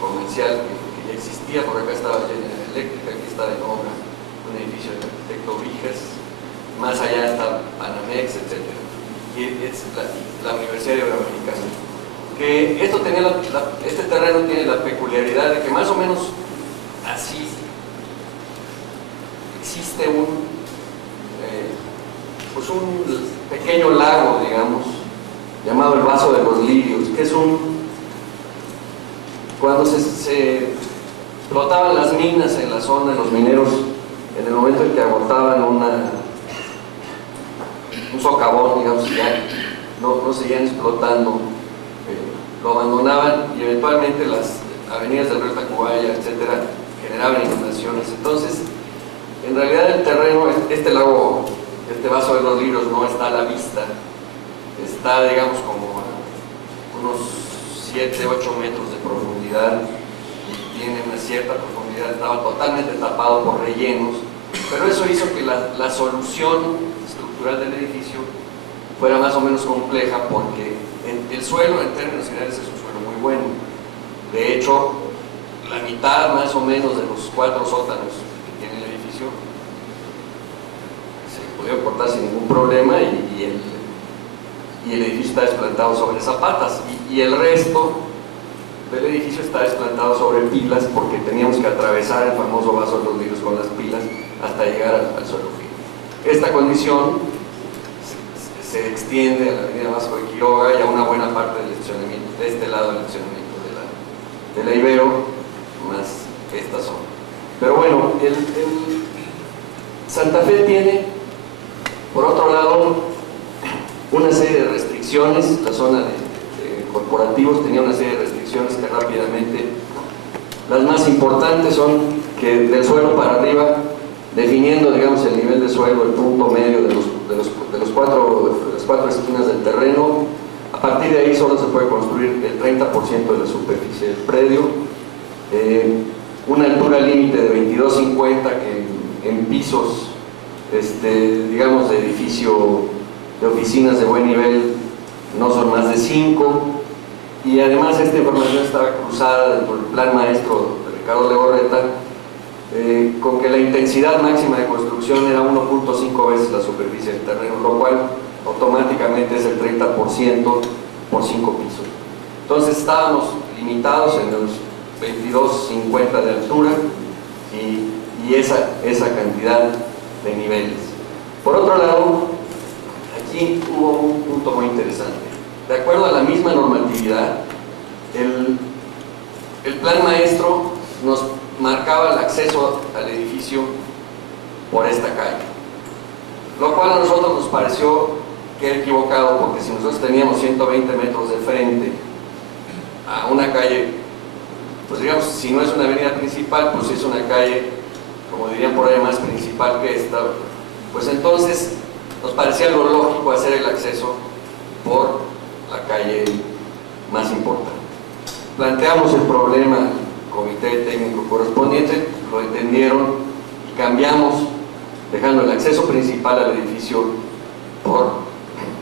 comercial que ya existía, por acá estaba General Electric, aquí está en obra un edificio del arquitecto Vijas, más allá está Panamex, etc. Y es la Universidad Iberoamericana. Que este terreno tiene la peculiaridad de que más o menos así existe un pequeño lago, digamos, llamado el Vaso de los Lirios, que es cuando se explotaban las minas en la zona, los mineros, en el momento en que agotaban un socavón, digamos, ya no seguían explotando, lo abandonaban, y eventualmente las avenidas del río Tacubaya, etcétera, generaban inundaciones. Entonces, en realidad el terreno, este lago, este Vaso de los Lirios, no está a la vista, está, digamos, como a unos 7, 8 metros de profundidad, y tiene una cierta profundidad, estaba totalmente tapado por rellenos, pero eso hizo que la solución estructural del edificio fuera más o menos compleja, porque el suelo en términos generales es un suelo muy bueno. De hecho, la mitad más o menos de los 4 sótanos que tiene el edificio se podía cortar sin ningún problema, y el edificio está desplantado sobre zapatas, y el resto del edificio está desplantado sobre pilas, porque teníamos que atravesar el famoso Vaso de los Lirios con las pilas hasta llegar al suelo fino. Esta condición se extiende a la avenida Vasco de Quiroga y a una buena parte del estacionamiento, de este lado del estacionamiento de la Ibero, más esta zona. Pero bueno, Santa Fe tiene, por otro lado, una serie de restricciones. La zona de corporativos tenía una serie de restricciones que rápidamente, las más importantes son que del suelo para arriba, definiendo, digamos, el nivel de suelo, el punto medio de las cuatro esquinas del terreno, a partir de ahí solo se puede construir el 30% de la superficie del predio, una altura límite de 22.50, que en pisos, digamos, de edificio de oficinas de buen nivel no son más de 5, y además esta información estaba cruzada por el plan maestro de Ricardo Legorreta, con que la intensidad máxima de construcción era 1.5 veces la superficie del terreno, lo cual automáticamente es el 30% por 5 pisos. Entonces estábamos limitados en los 22.50 de altura y esa cantidad de niveles. Por otro lado, aquí hubo un punto muy interesante. De acuerdo a la misma normatividad, el plan maestro nos marcaba el acceso al edificio por esta calle, lo cual a nosotros nos pareció que era equivocado, porque si nosotros teníamos 120 metros de frente a una calle, pues digamos, si no es una avenida principal, pues es una calle, como dirían por ahí, más principal que esta, pues entonces nos parecía algo lógico hacer el acceso por la calle más importante. Planteamos el problema al comité técnico correspondiente, lo entendieron y cambiamos, dejando el acceso principal al edificio por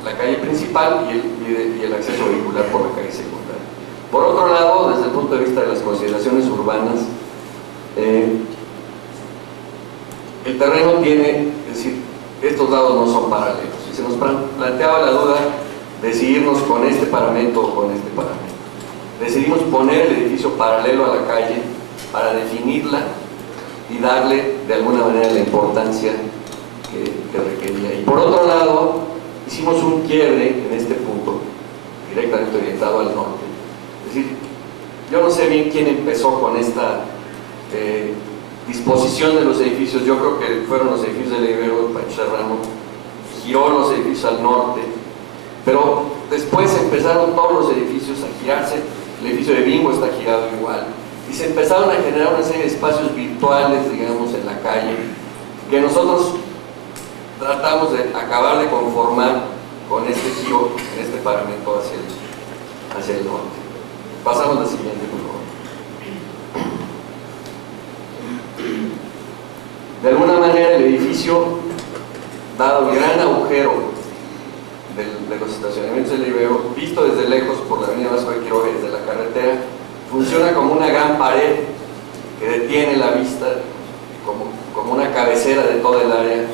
la calle principal y el acceso vehicular por la calle secundaria. Por otro lado, desde el punto de vista de las consideraciones urbanas, el terreno tiene, es decir, estos lados no son paralelos, y se nos planteaba la duda de si irnos con este paramento o con este paramento. decidimos poner el edificio paralelo a la calle para definirla y darle de alguna manera la importancia que requería. Y por otro lado, hicimos un quiebre en este punto, directamente orientado al norte. Es decir, yo no sé bien quién empezó con esta disposición de los edificios. Yo creo que fueron los edificios de Ibero, Pancho Serrano, giró los edificios al norte, pero después empezaron todos los edificios a girarse. El edificio de Bimbo está girado igual, y se empezaron a generar una serie de espacios virtuales, digamos, en la calle, que nosotros tratamos de acabar de conformar con este giro, en este paramento hacia el norte. Pasamos a la siguiente, por favor. De alguna manera el edificio, dado el gran agujero de los estacionamientos del Ibero, visto desde lejos por la avenida Vasco de Quiroga y desde la carretera, funciona como una gran pared que detiene la vista, como una cabecera de toda el área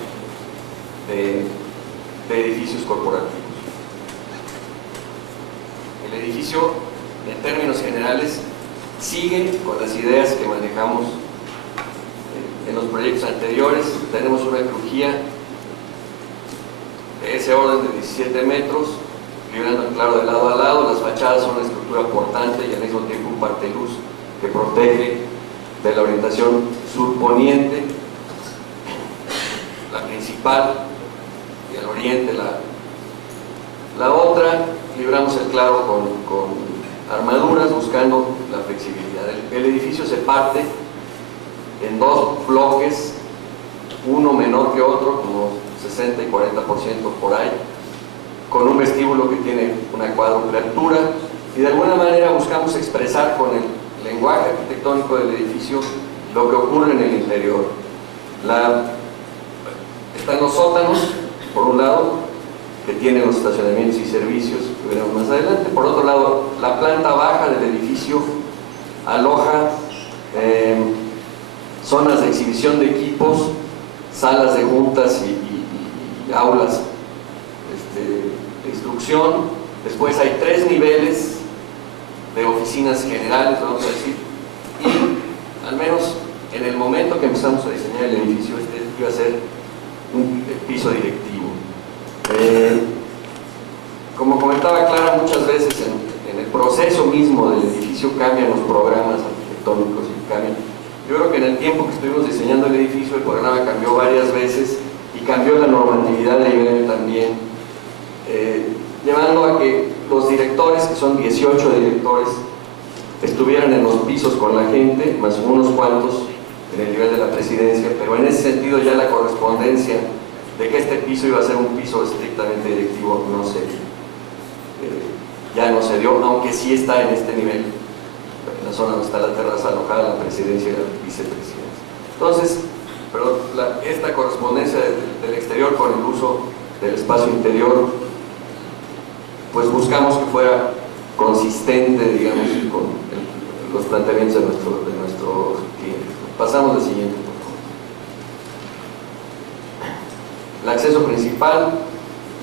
de edificios corporativos. El edificio, en términos generales, sigue con las ideas que manejamos en los proyectos anteriores. Tenemos una crujía de ese orden de 17 metros, librando el claro de lado a lado. Las fachadas son una estructura portante y al mismo tiempo un parteluz que protege de la orientación sur-poniente, la principal, y al oriente la otra. Libramos el claro con armaduras, buscando la flexibilidad. El edificio se parte en dos bloques, uno menor que otro, como 60 y 40% por ahí, con un vestíbulo que tiene una cuádruple altura, y de alguna manera buscamos expresar con el lenguaje arquitectónico del edificio lo que ocurre en el interior. Están los sótanos, por un lado, que tienen los estacionamientos y servicios que veremos más adelante. Por otro lado, la planta baja del edificio aloja zonas de exhibición de equipos, salas de juntas y aulas de instrucción. Después hay 3 niveles de oficinas generales, vamos a decir, y al menos en el momento que empezamos a diseñar el edificio, este iba a ser un piso directivo. Como comentaba Clara, muchas veces en el proceso mismo del edificio cambian los programas arquitectónicos y cambian. Yo creo que en el tiempo que estuvimos diseñando el edificio, el programa cambió varias veces y cambió la normatividad de IBM también, llevando a que los directores, que son 18 directores, estuvieran en los pisos con la gente, más unos cuantos en el nivel de la presidencia, pero en ese sentido ya la correspondencia de que este piso iba a ser un piso estrictamente directivo ya no se dio, aunque sí está en este nivel, en la zona donde está la terraza alojada la presidencia y la vicepresidencia. Entonces, pero esta correspondencia del exterior con el uso del espacio interior, pues buscamos que fuera consistente, digamos, con los planteamientos de nuestro cliente. Pasamos al siguiente, por favor. El acceso principal,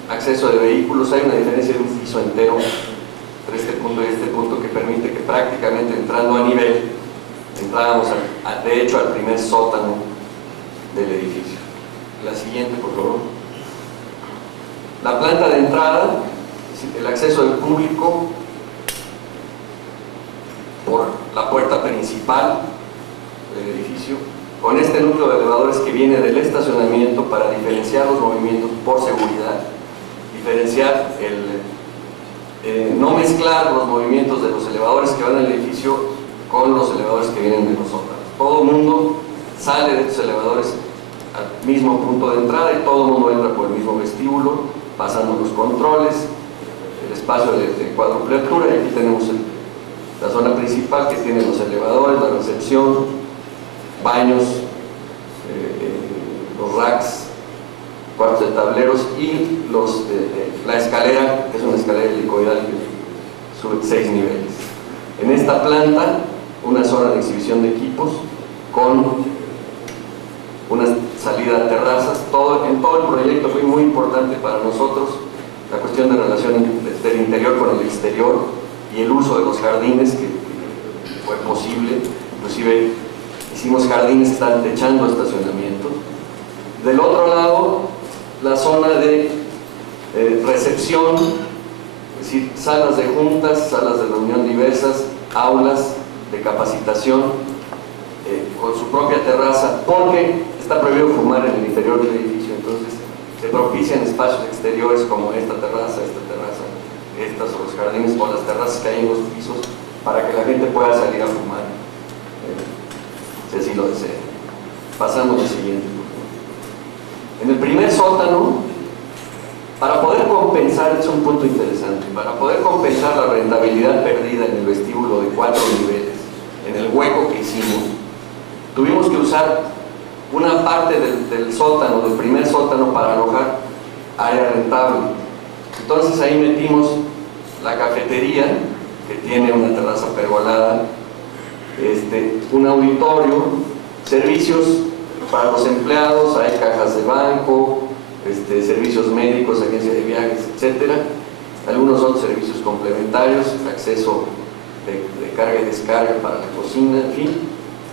acceso de vehículos. Hay una diferencia de un piso entero entre este punto y este punto que permite que prácticamente entrando a nivel entrábamos de hecho al primer sótano del edificio. La siguiente, por favor. La planta de entrada, el acceso del público por la puerta principal del edificio, con este núcleo de elevadores que viene del estacionamiento para diferenciar los movimientos por seguridad, diferenciar no mezclar los movimientos de los elevadores que van al edificio con los elevadores que vienen de los sótanos. Todo el mundo sale de estos elevadores al mismo punto de entrada y todo el mundo entra por el mismo vestíbulo, pasando los controles, el espacio de cuádruple altura, y aquí tenemos la zona principal que tiene los elevadores, la recepción, baños, los racks, cuartos de tableros y la escalera, que es una escalera helicoidal que sube 6 niveles. En esta planta, una zona de exhibición de equipos con una salida a terrazas. En todo el proyecto fue muy importante para nosotros la cuestión de relación del interior con el exterior. y el uso de los jardines que fue posible. Inclusive hicimos jardines que están techando estacionamientos. Del otro lado, la zona de recepción, es decir, salas de juntas, salas de reunión diversas, aulas de capacitación, con su propia terraza, porque está prohibido fumar en el interior del edificio. Entonces se propician espacios exteriores como esta terraza, estas o los jardines o las terrazas que hay en los pisos, para que la gente pueda salir a fumar, si así lo desea. Pasamos al siguiente. En el primer sótano, para poder compensar, es un punto interesante, para poder compensar la rentabilidad perdida en el vestíbulo de 4 niveles, en el hueco que hicimos, tuvimos que usar una parte del sótano, del primer sótano, para alojar área rentable. Entonces ahí metimos la cafetería, que tiene una terraza pergolada, un auditorio, servicios para los empleados, hay cajas de banco, servicios médicos, agencia de viajes, etcétera. Algunos otros servicios complementarios, acceso de carga y descarga para la cocina, en fin,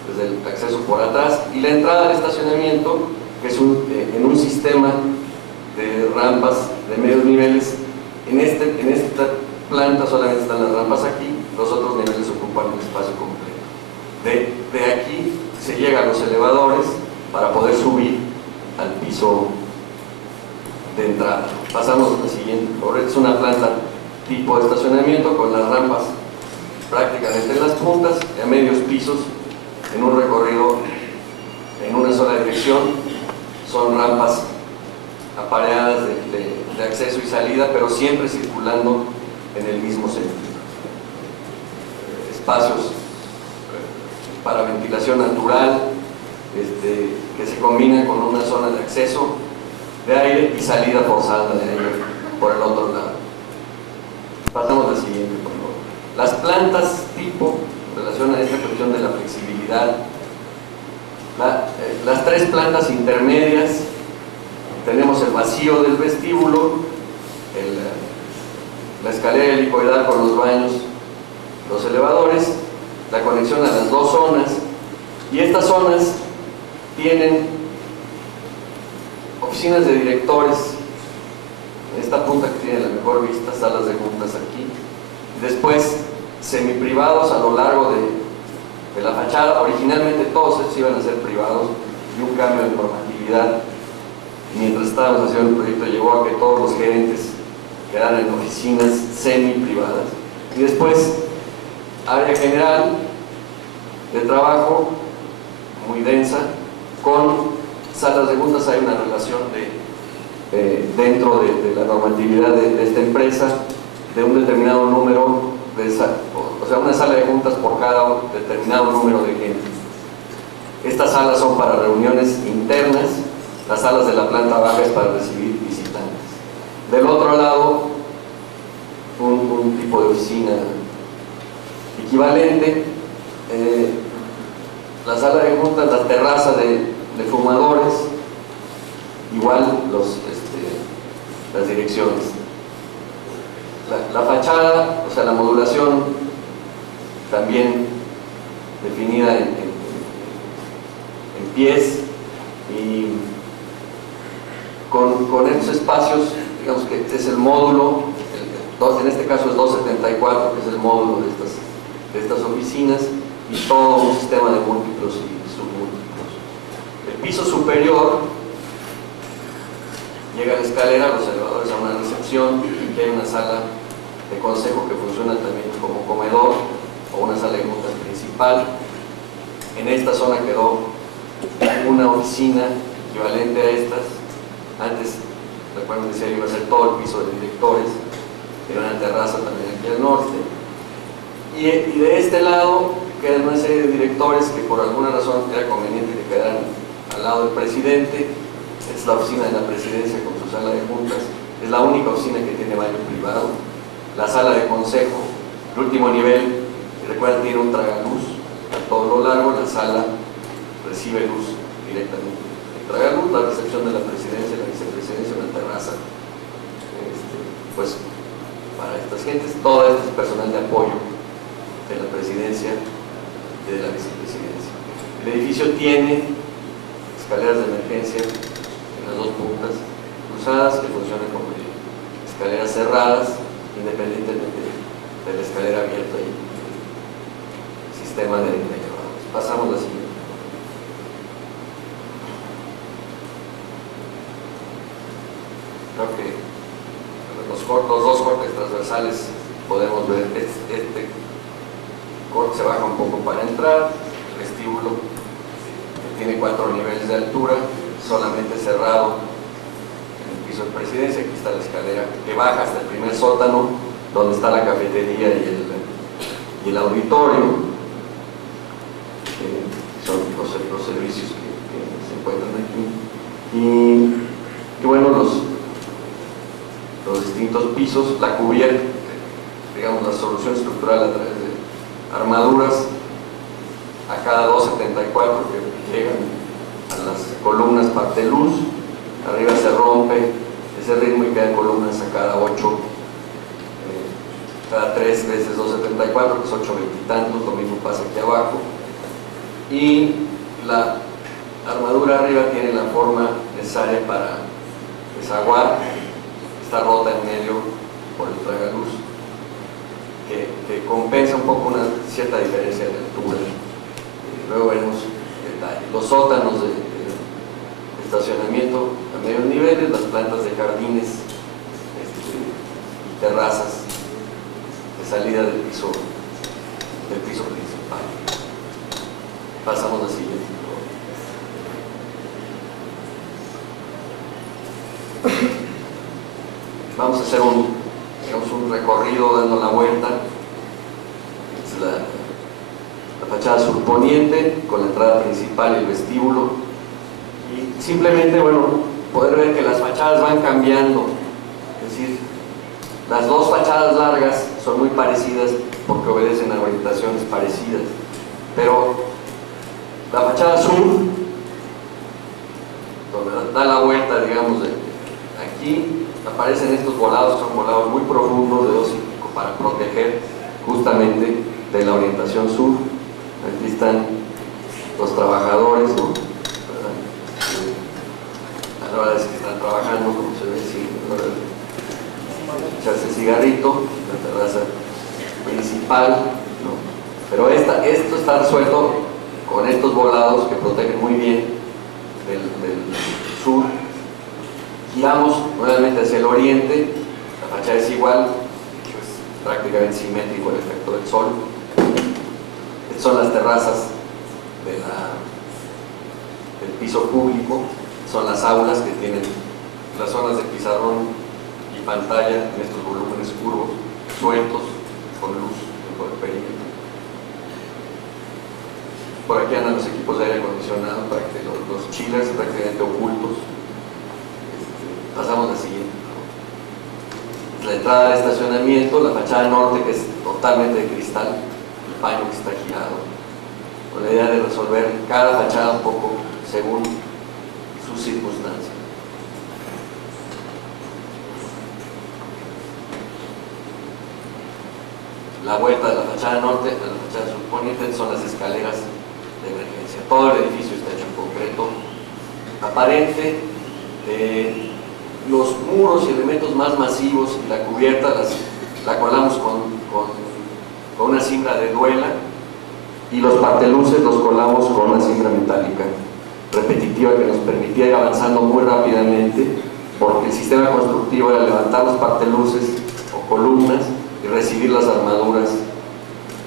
desde el acceso por atrás, y la entrada al estacionamiento, que es en un sistema de rampas de medios niveles. En esta planta solamente están las rampas aquí, los otros niveles ocupan un espacio completo. De aquí se llega a los elevadores para poder subir al piso de entrada. Pasamos a la siguiente. Ahora es una planta tipo de estacionamiento con las rampas prácticamente en las puntas, a medios pisos, en un recorrido en una sola dirección. Son rampas apareadas de acceso y salida, pero siempre circulando en el mismo sentido. Espacios para ventilación natural, que se combinan con una zona de acceso de aire y salida forzada de aire por el otro lado. Pasamos al siguiente, por favor. Las plantas tipo, en relación a esta cuestión de la flexibilidad, las 3 plantas intermedias, tenemos el vacío del vestíbulo, la escalera helicoidal con los baños, los elevadores, la conexión a las 2 zonas, y estas zonas tienen oficinas de directores, en esta punta que tiene la mejor vista, salas de juntas aquí, después semiprivados a lo largo de la fachada. Originalmente todos estos iban a ser privados, y un cambio de normatividad mientras estábamos haciendo el proyecto llevó a que todos los gerentes quedaran en oficinas semi-privadas. Y después, área general de trabajo muy densa, con salas de juntas. Hay una relación dentro de la normatividad de esta empresa, de un determinado número o sea, una sala de juntas por cada determinado número de gente. Estas salas son para reuniones internas, las salas de la planta baja es para recibir visitantes. Del otro lado, un tipo de oficina equivalente, la sala de juntas, la terraza de fumadores, igual las direcciones. La fachada, o sea, la modulación también definida en pies, y con estos espacios, digamos que este es el módulo, en este caso es 274, que es el módulo de estas oficinas, y todo un sistema de múltiplos y submúltiplos. El piso superior llega a la escalera, los elevadores a una recepción, y hay una sala de consejo que funciona también como comedor o una sala de juntas principal. En esta zona quedó una oficina equivalente a estas. Antes, recuerden, decía que iba a ser todo el piso de directores, era una terraza también aquí al norte, y de este lado quedan una serie de directores que por alguna razón era conveniente que quedaran al lado del presidente. Es la oficina de la presidencia con su sala de juntas, es la única oficina que tiene baño privado. La sala de consejo, el último nivel, recuerden, tiene un tragaluz a todo lo largo. La sala recibe luz directamente. El tragaluz, la recepción de la presidencia, la vicepresidencia, una terraza, pues para estas gentes. Todo esto es personal de apoyo de la presidencia y de la vicepresidencia. El edificio tiene escaleras de emergencia en las dos puntas cruzadas que funcionan como escaleras cerradas, independientemente de la escalera abierta y el sistema de elevadores. Pasamos a la siguiente. Creo que los dos cortes transversales podemos ver. Este corte se baja un poco para entrar, el vestíbulo tiene 4 niveles de altura, solamente cerrado en el piso de presidencia. Aquí está la escalera que baja hasta el primer sótano, donde está la cafetería y el auditorio. Son los servicios que se encuentran aquí. Y bueno, los distintos pisos, la cubierta, digamos, la solución estructural a través de armaduras a cada 2,74 que llegan a las columnas parte luz. Arriba se rompe ese ritmo y quedan columnas a cada 8, cada 3 veces 2,74, que es 8 veintitantos. Lo mismo pasa aquí abajo. Y la armadura arriba tiene la forma necesaria para desaguar. Está rota en medio por el tragaluz, que compensa un poco una cierta diferencia de altura. Luego veremos detalles. Los sótanos de estacionamiento a medios niveles, las plantas de jardines y terrazas de salida del piso principal. Pasamos a la siguiente. Vamos a hacer un recorrido dando la vuelta. Es la fachada surponiente con la entrada principal y el vestíbulo. Y simplemente, bueno, poder ver que las fachadas van cambiando. Es decir, las dos fachadas largas son muy parecidas porque obedecen a orientaciones parecidas. Pero la fachada sur, donde da la vuelta, digamos, de aquí, aparecen estos volados, son volados muy profundos de 2,5 para proteger justamente de la orientación sur. Aquí están los trabajadores, ¿no? A la hora de que están trabajando, como se ve, sí, a la hora de echarse el cigarrito, la terraza principal, ¿no? Pero esto está resuelto con estos volados que protegen muy bien del sur. Giramos nuevamente hacia el oriente, la fachada es igual, es prácticamente simétrico el efecto del sol. Estas son las terrazas del piso público, son las aulas que tienen las zonas de pizarrón y pantalla en estos volúmenes curvos, sueltos, con luz por el perímetro. Por aquí andan los equipos de aire acondicionado, los chillers prácticamente ocultos. Pasamos al siguiente. La entrada del estacionamiento, la fachada norte, que es totalmente de cristal, el paño que está girado, con la idea de resolver cada fachada un poco según sus circunstancias. La vuelta de la fachada norte a la fachada surponiente son las escaleras de emergencia. Todo el edificio está hecho en concreto aparente. Los muros y elementos más masivos y la cubierta la colamos con una cimbra de duela, y los parteluces los colamos con una cimbra metálica repetitiva que nos permitía ir avanzando muy rápidamente, porque el sistema constructivo era levantar los parteluces o columnas y recibir las armaduras,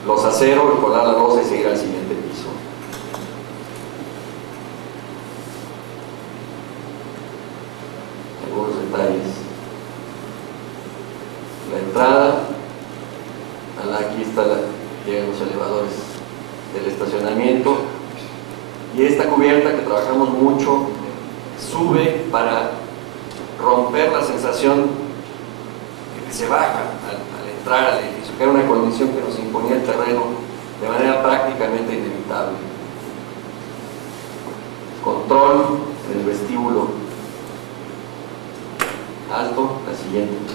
los aceros, colar la losa y seguir al siguiente piso. Detalles. La entrada, aquí llegan los elevadores del estacionamiento, y esta cubierta que trabajamos mucho sube para romper la sensación de que se baja al entrar al edificio, que era una condición que nos imponía el terreno de manera prácticamente inevitable. Control en el vestíbulo alto, la siguiente.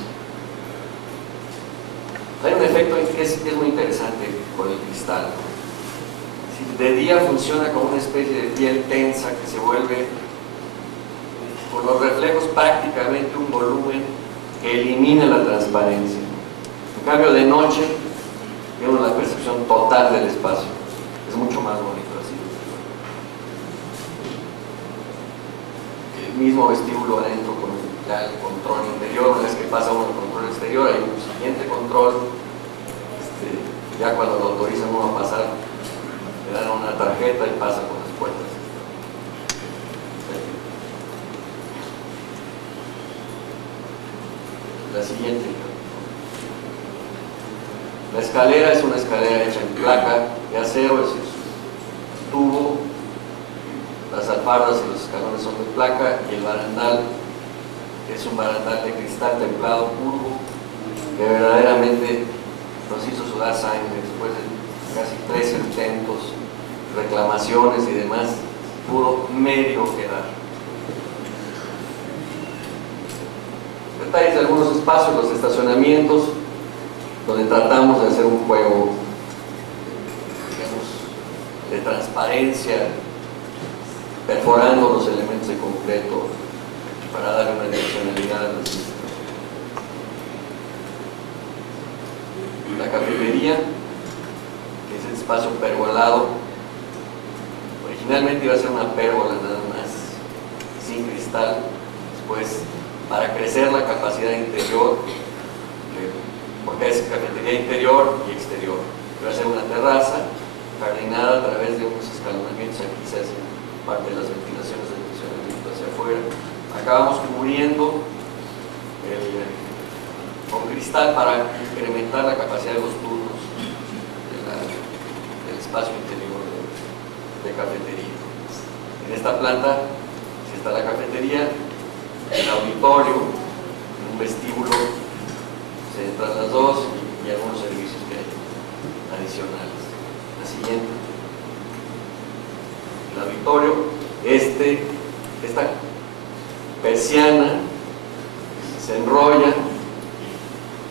efecto es muy interesante con el cristal. De día funciona como una especie de piel tensa que se vuelve, por los reflejos, prácticamente un volumen que elimina la transparencia. En cambio, de noche tenemos la percepción total del espacio. Es mucho más bonito así. El mismo vestíbulo adentro con ya el control interior. Una vez que pasa uno el control exterior, hay un siguiente control. Ya cuando lo autorizan uno a pasar, le dan una tarjeta y pasa por las puertas. La siguiente. La escalera es una escalera hecha en placa de acero, es decir, tubo, las albardas y los escalones son de placa, y el barandal es un barandal de cristal templado puro que verdaderamente nos hizo sudar sangre. Después de casi 3 intentos, reclamaciones y demás, pudo medio quedar. Detalles de algunos espacios, los estacionamientos, donde tratamos de hacer un juego, digamos, de transparencia, perforando los elementos de concreto para darle una direccionalidad a los. La cafetería, que es el espacio pergolado, originalmente iba a ser una pérgola nada más, sin cristal. Después, para crecer la capacidad interior, porque es cafetería interior y exterior, iba a ser una terraza jardinada a través de unos escalonamientos. Aquí se hace parte de las ventilaciones del funcionamiento hacia afuera. Acabamos cubriendo con cristal para incrementar la capacidad de los turnos del espacio interior de cafetería. En esta planta está la cafetería, el auditorio, un vestíbulo, se entran las dos, y algunos servicios que hay adicionales. La siguiente. El auditorio, esta persiana se enrolla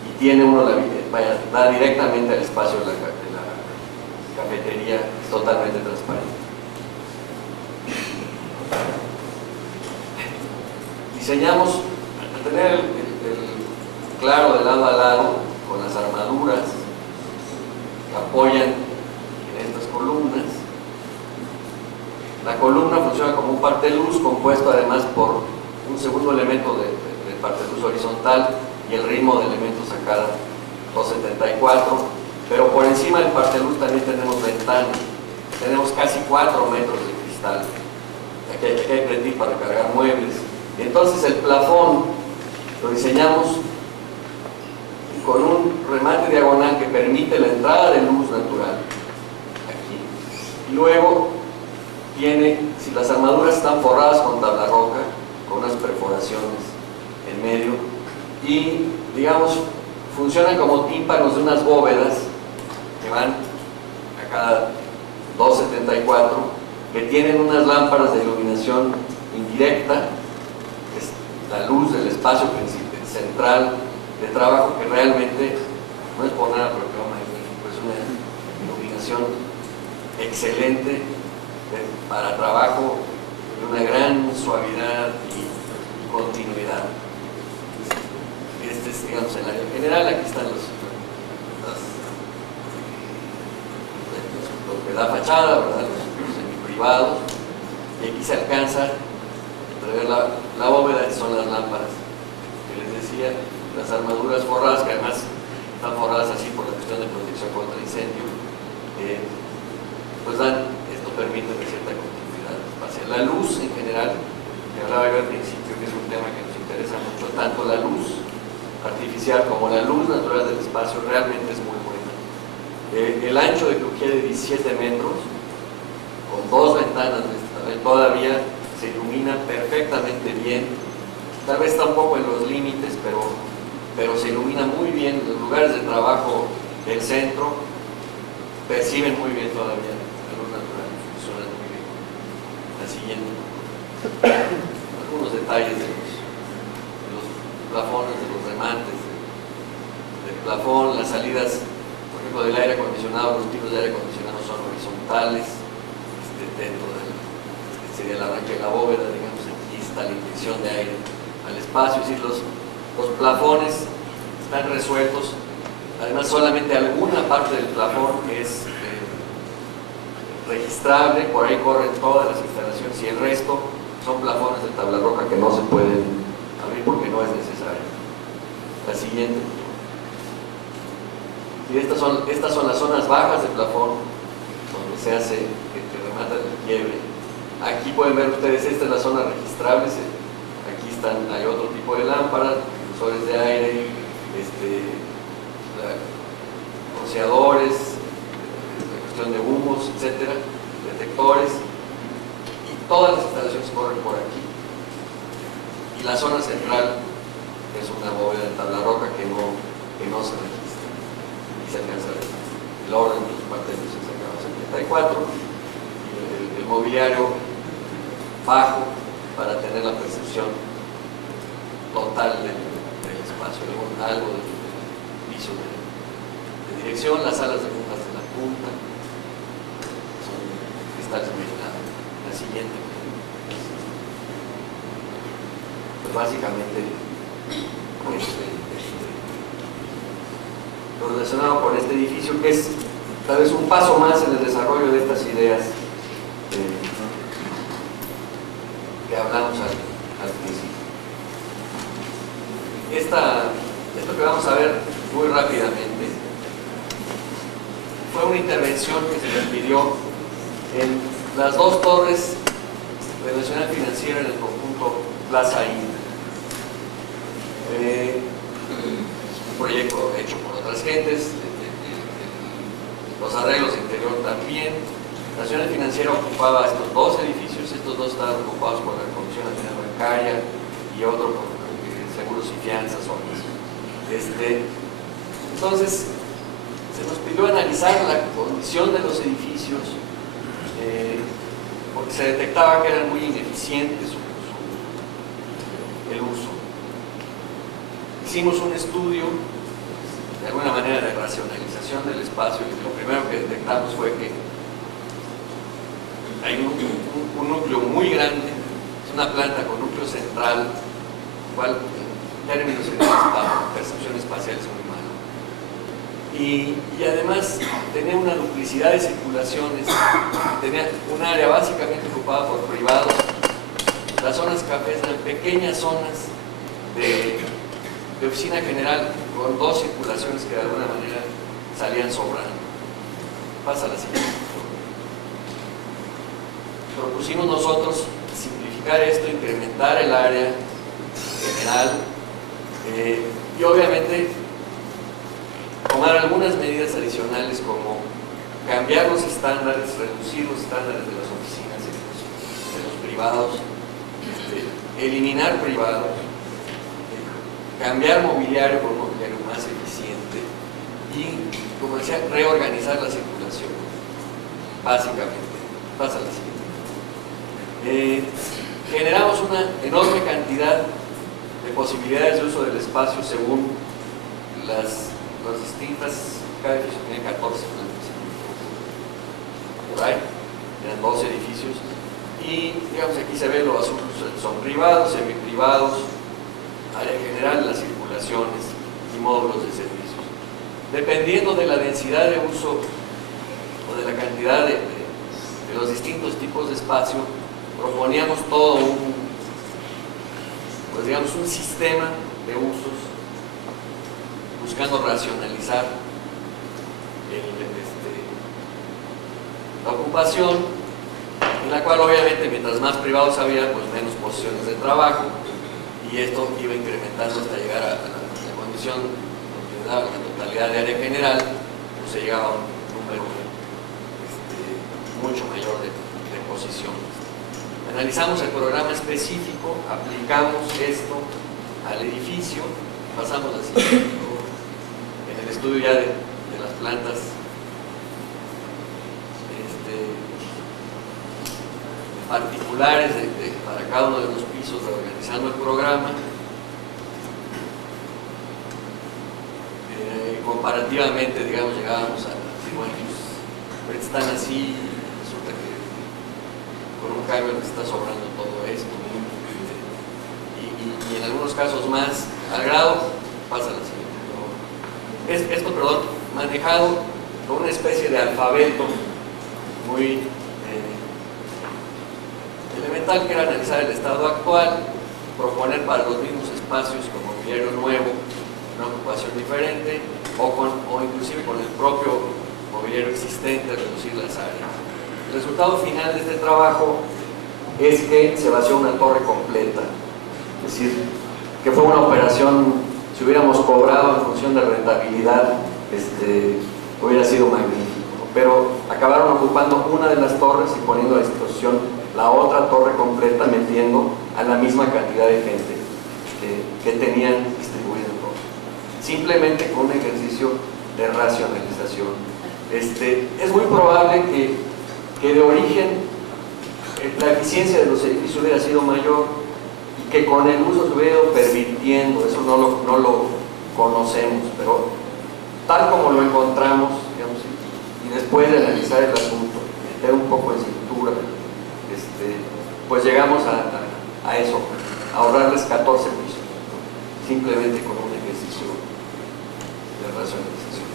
y tiene uno da directamente al espacio de la cafetería, es totalmente transparente. Diseñamos, al tener el claro de lado a lado, con las armaduras que apoyan en estas columnas. La columna funciona como un parteluz compuesto además por un segundo elemento de parteluz horizontal y el ritmo de elementos a cada 274, pero por encima del parteluz también tenemos ventana. Tenemos casi 4 metros de cristal. Aquí hay pretil para cargar muebles. Y entonces el plafón lo diseñamos con un remate diagonal que permite la entrada de luz natural aquí. Y luego tiene, si las armaduras están forradas con tabla roca, con unas perforaciones en medio, y digamos funcionan como tímpanos de unas bóvedas que van a cada 274, que tienen unas lámparas de iluminación indirecta, que es la luz del espacio central de trabajo, que realmente no es por nada, pero es una iluminación excelente para trabajo de una gran suavidad y continuidad. Este es, digamos, el área general. Aquí están lo que da fachada, ¿verdad? Los semiprivados, y aquí se alcanza a entrever la bóveda, que son las lámparas que les decía, las armaduras forradas, que además están forradas así por la cuestión de protección contra incendio, pues esto permite una cierta continuidad espacial. La luz en general, que hablaba yo al principio, que es un tema que nos interesa mucho, tanto la luz artificial como la luz natural del espacio realmente es muy buena. El ancho de crujía de 17 metros, con 2 ventanas todavía se ilumina perfectamente bien. Tal vez está un poco en los límites, pero se ilumina muy bien. Los lugares de trabajo del centro perciben muy bien todavía la luz natural, funciona muy bien. La siguiente. Algunos detalles de los plafones, de los remates del plafón, las salidas ejemplo, del aire acondicionado, los tiros de aire acondicionado son horizontales, dentro del sería el arranque de la bóveda, digamos, aquí está la inyección de aire al espacio, es decir, los plafones están resueltos. Además, solamente alguna parte del plafón es registrable, por ahí corren todas las instalaciones y el resto son plafones de tabla roca que no se pueden abrir porque no es necesario. La siguiente. Y estas son las zonas bajas del plafón donde se hace que remata el quiebre. Aquí pueden ver ustedes, esta es la zona registrable. Aquí hay otro tipo de lámparas, difusores de aire, rociadores, la cuestión de humos, etcétera, detectores, y todas las instalaciones corren por aquí. Y la zona central es una bóveda de tabla roca que no se registra y se alcanza a ver. El orden de los cuarteles se sacaba 74 y el mobiliario bajo para tener la percepción total del espacio, algo del piso de dirección. Las salas de monjas de la punta son cristales medianados. La siguiente, pues básicamente lo relacionado con este edificio, que es tal vez un paso más en el desarrollo de estas ideas que hablamos al principio. Esto que vamos a ver muy rápidamente fue una intervención que se les pidió en las dos torres de Nacional Financiera en el conjunto Plaza Inter. Un proyecto hecho por otras gentes, los arreglos de interior también. Nacional Financiera ocupaba estos dos edificios, estos dos estaban ocupados por la Comisión Nacional Bancaria y otro por seguros y fianzas. Entonces, se nos pidió analizar la condición de los edificios porque se detectaba que eran muy ineficientes el uso. Hicimos un estudio de alguna manera de racionalización del espacio y lo primero que detectamos fue que hay un núcleo muy grande, es una planta con núcleo central, cual en términos de percepción espacial es muy malo. Y además tenía una duplicidad de circulaciones, tenía un área básicamente ocupada por privados. Las zonas cafés eran pequeñas zonas de oficina general con dos circulaciones que de alguna manera salían sobrando. Pasa la siguiente. Propusimos nosotros simplificar esto, incrementar el área general y obviamente tomar algunas medidas adicionales como cambiar los estándares, reducir los estándares de las oficinas de los privados, eliminar privados, cambiar mobiliario por mobiliario más eficiente y, como decía, reorganizar la circulación, básicamente. Pasa la siguiente. Generamos una enorme cantidad de posibilidades de uso del espacio según las distintas, cada edificio tiene 14 plantas por ahí, eran 12 edificios y digamos aquí se ve los asuntos, son privados, semiprivados, área general, las circulaciones y módulos de servicios. Dependiendo de la densidad de uso o de la cantidad de los distintos tipos de espacio, proponíamos todo pues digamos un sistema de usos buscando racionalizar la ocupación, en la cual obviamente mientras más privados había, pues menos posiciones de trabajo y esto iba incrementando hasta llegar a la condición donde daba la totalidad de área general, pues se llegaba a un número mucho mayor de posiciones. Analizamos el programa específico, aplicamos esto al edificio, pasamos así en el estudio ya de las plantas particulares para cada uno de los pisos, reorganizando el programa. Como comparativamente, digamos, llegábamos a decir, bueno, pues están así, resulta que con un cambio les está sobrando todo esto, ¿no? Y en algunos casos más al grado pasa la siguiente, ¿no? Esto, perdón, manejado con una especie de alfabeto muy elemental, que era analizar el estado actual, proponer para los mismos espacios con mobiliario nuevo una ocupación diferente, o inclusive con el propio mobiliario existente, reducir las áreas. El resultado final de este trabajo es que se vació una torre completa, es decir, que fue una operación, si hubiéramos cobrado en función de rentabilidad, hubiera sido magnífico, pero acabaron ocupando una de las torres y poniendo a disposición la otra torre completa, metiendo a la misma cantidad de gente que tenían distribuido todo, simplemente con un ejercicio de racionalización. Es muy probable que de origen la eficiencia de los edificios hubiera sido mayor y que con el uso se hubiera ido pervirtiendo, eso no lo conocemos, pero tal como lo encontramos, digamos, y después de analizar el asunto, meter un poco de cintura, pues llegamos a eso, a ahorrarles 14 pisos, ¿no? Simplemente con un ejercicio de racionalización.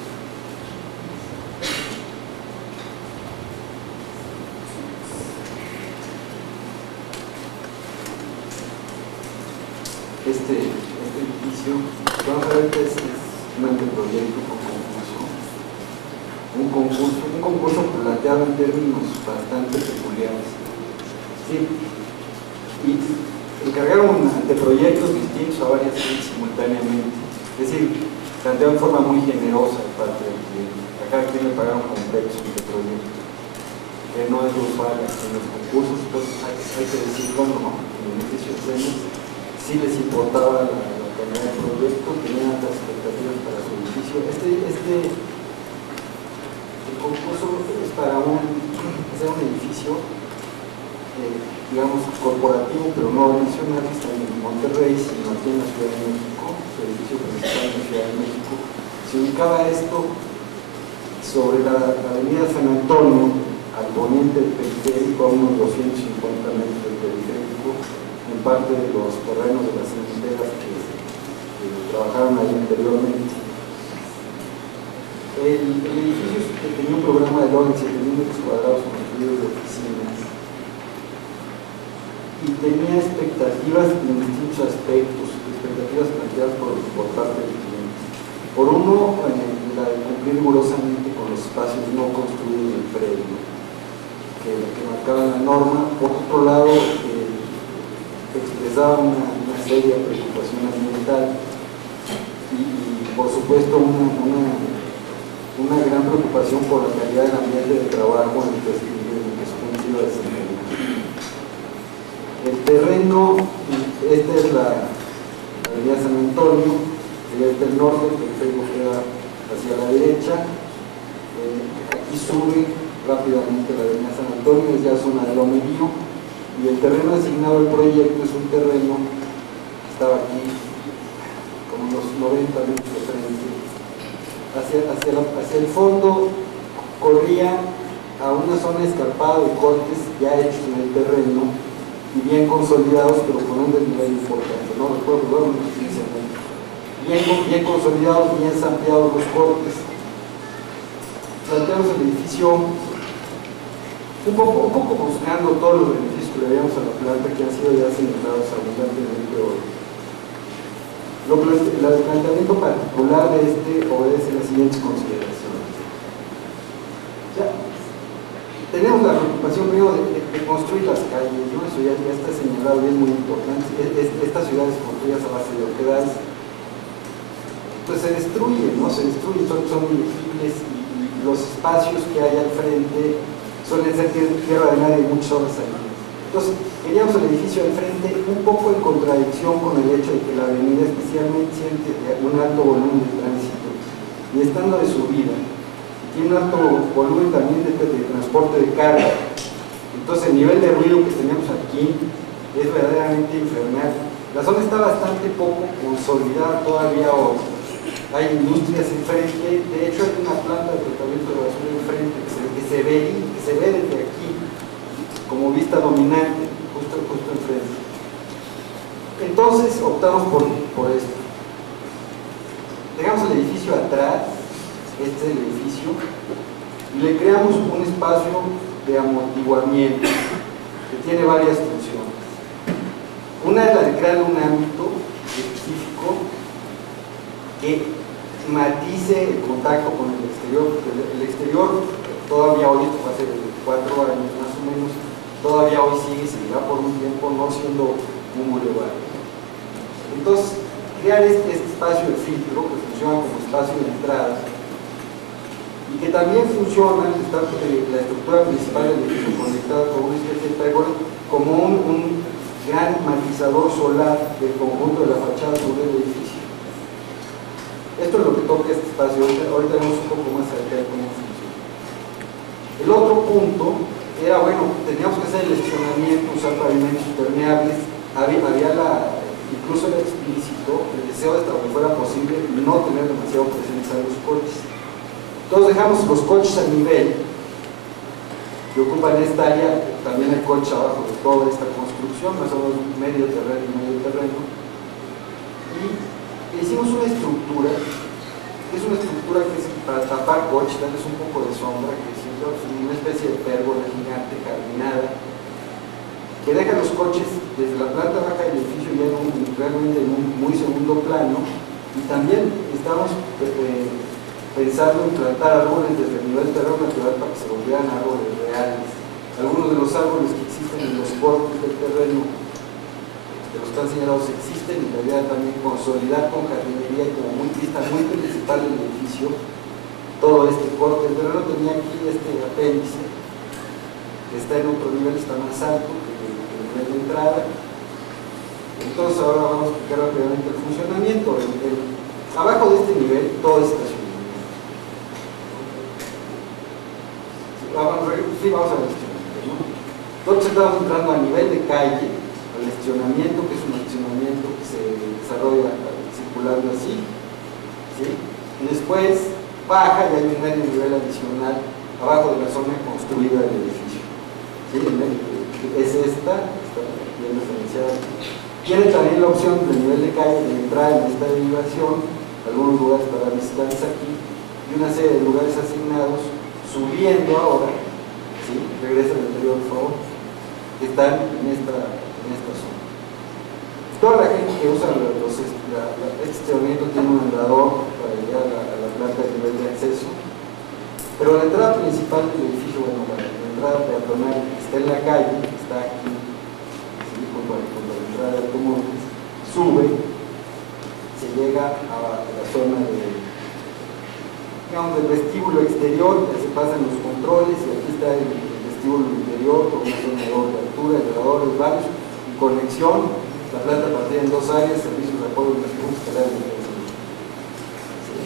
Este edificio, vamos a ver que es un anteproyecto con un concurso planteado en términos bastante peculiares. Sí, y encargaron anteproyectos distintos a varias gentes simultáneamente, es decir, planteado en forma muy generosa de parte del cliente. A cada quien le pagaron completos un anteproyecto, que no es lo usual en los concursos, pues hay que decirlo, ¿no? En el edificio de Cenes sí les importaba la calidad del proyecto, tenían altas expectativas para su edificio. El concurso es para hacer un edificio digamos, corporativo, pero no nacional, que está en Monterrey, sino aquí en la Ciudad de México, el edificio principal en la Ciudad de México. Se ubicaba esto sobre la avenida San Antonio, al poniente del periférico, a unos 250 metros del periférico, en parte de los terrenos de las cementeras que trabajaron ahí anteriormente. El edificio tenía un programa de orden 7.000 metros cuadrados construidos de oficinas, y tenía expectativas en distintos aspectos, expectativas planteadas por parte del cliente. Por uno, la de cumplir rigurosamente con los espacios no construidos del predio, que marcaban la norma. Por otro lado, expresaba una seria preocupación ambiental y por supuesto una gran preocupación por la calidad del ambiente de trabajo en el que se iba a desempeñar. El terreno, esta es la avenida San Antonio, desde el norte, el periférico queda hacia la derecha. Aquí sube rápidamente la avenida San Antonio, es ya zona de Lomerío, y el terreno asignado al proyecto es un terreno que estaba aquí, como unos 90 metros de frente. Hacia el fondo corría a una zona escarpada de cortes ya hechos en el terreno y bien consolidados, pero con un desnivel importante, no recuerdo, unos 15 metros. Bien consolidados, bien ampliados los cortes. Planteamos el edificio un poco buscando todos los beneficios que le habíamos a la planta, que han sido ya señalados abundantemente hoy. El planteamiento particular de obedece las siguientes consideraciones. Ya, tenemos la preocupación primero de construir las calles, ¿no? Eso ya está señalado y es muy importante. Estas ciudades construidas a base de oquedades, pues se destruyen, ¿no? Se destruyen, son ilegibles, y los espacios que hay al frente suelen ser tierra de nadie muchas horas al día. Entonces, queríamos el edificio al frente un poco en contradicción con el hecho de que la avenida especialmente siente un alto volumen de tránsito y estando de subida. Tiene un alto volumen también de transporte de carga. Entonces el nivel de ruido que tenemos aquí es verdaderamente infernal. La zona está bastante poco consolidada todavía hoy. hay industrias enfrente, de hecho hay una planta de tratamiento de basura enfrente que se ve desde aquí como vista dominante, justo enfrente. Entonces optamos por esto. Dejamos el edificio atrás, este es el edificio, y le creamos un espacio de amortiguamiento que tiene varias funciones. Una es la de crear un ámbito específico que matice el contacto con el exterior, porque el exterior todavía hoy, esto fue hace 4 años más o menos, todavía hoy sigue y seguirá por un tiempo no siendo un bulevar. Entonces, crear este espacio de filtro que funciona como espacio de entrada y que también funciona, está la estructura principal del edificio conectada con una especie de pérgola como un gran matizador solar del conjunto de la fachada sobre el edificio. Esto es lo que toca este espacio. Ahorita vemos un poco más acerca de cómo funciona. El otro punto era, bueno, teníamos que hacer el leccionamiento, usar pavimentos impermeables. Incluso era explícito el deseo de hasta donde fuera posible no tener demasiado presencia de los coches. Entonces dejamos los coches a nivel que ocupan esta área. También hay coches abajo de toda esta construcción, más o menos medio terreno y medio terreno. Y hicimos una estructura, que es para tapar coches, darles un poco de sombra, que es una especie de pérgola gigante, jardinada, que deja los coches desde la planta baja del edificio ya realmente en un muy segundo plano. Y también estamos pensando en plantar árboles desde el nivel terreno natural para que se volvieran árboles reales. Algunos de los árboles que existen en los bordes del terreno, de los que están señalados, existen, y la idea también consolidar con jardinería y como vista muy principal del edificio todo este corte. El terreno tenía aquí este apéndice que está en otro nivel, está más alto que el nivel de entrada. Entonces ahora vamos a explicar rápidamente el funcionamiento. Abajo de este nivel todo es estacionamiento. Vamos a ver el estacionamiento, ¿no? Entonces estamos entrando a nivel de calle, al estacionamiento, que es un estacionamiento que se desarrolla circulando así, ¿sí? Y después baja y hay un medio nivel adicional abajo de la zona construida del edificio, ¿sí? Es esta bien referenciada. Tiene también la opción del nivel de calle de entrar en esta derivación, algunos lugares para visitantes aquí y una serie de lugares asignados subiendo ahora, ¿sí? Regresa al anterior, por favor, que están en esta zona. Toda la gente que usa este estacionamiento tiene un andador para llegar a la planta de nivel de acceso, pero la entrada principal del edificio, bueno, la entrada peatonal que está en la calle, está aquí, ¿sí? Junto a la entrada de automóviles, sube, se llega a la zona del vestíbulo exterior, que se pasan los controles, y aquí está el vestíbulo interior con una zona de doble altura, elevadores varios, y conexión, la planta partida en 2 áreas, servicios de apoyo de las escaleras de emergencia. ¿Sí?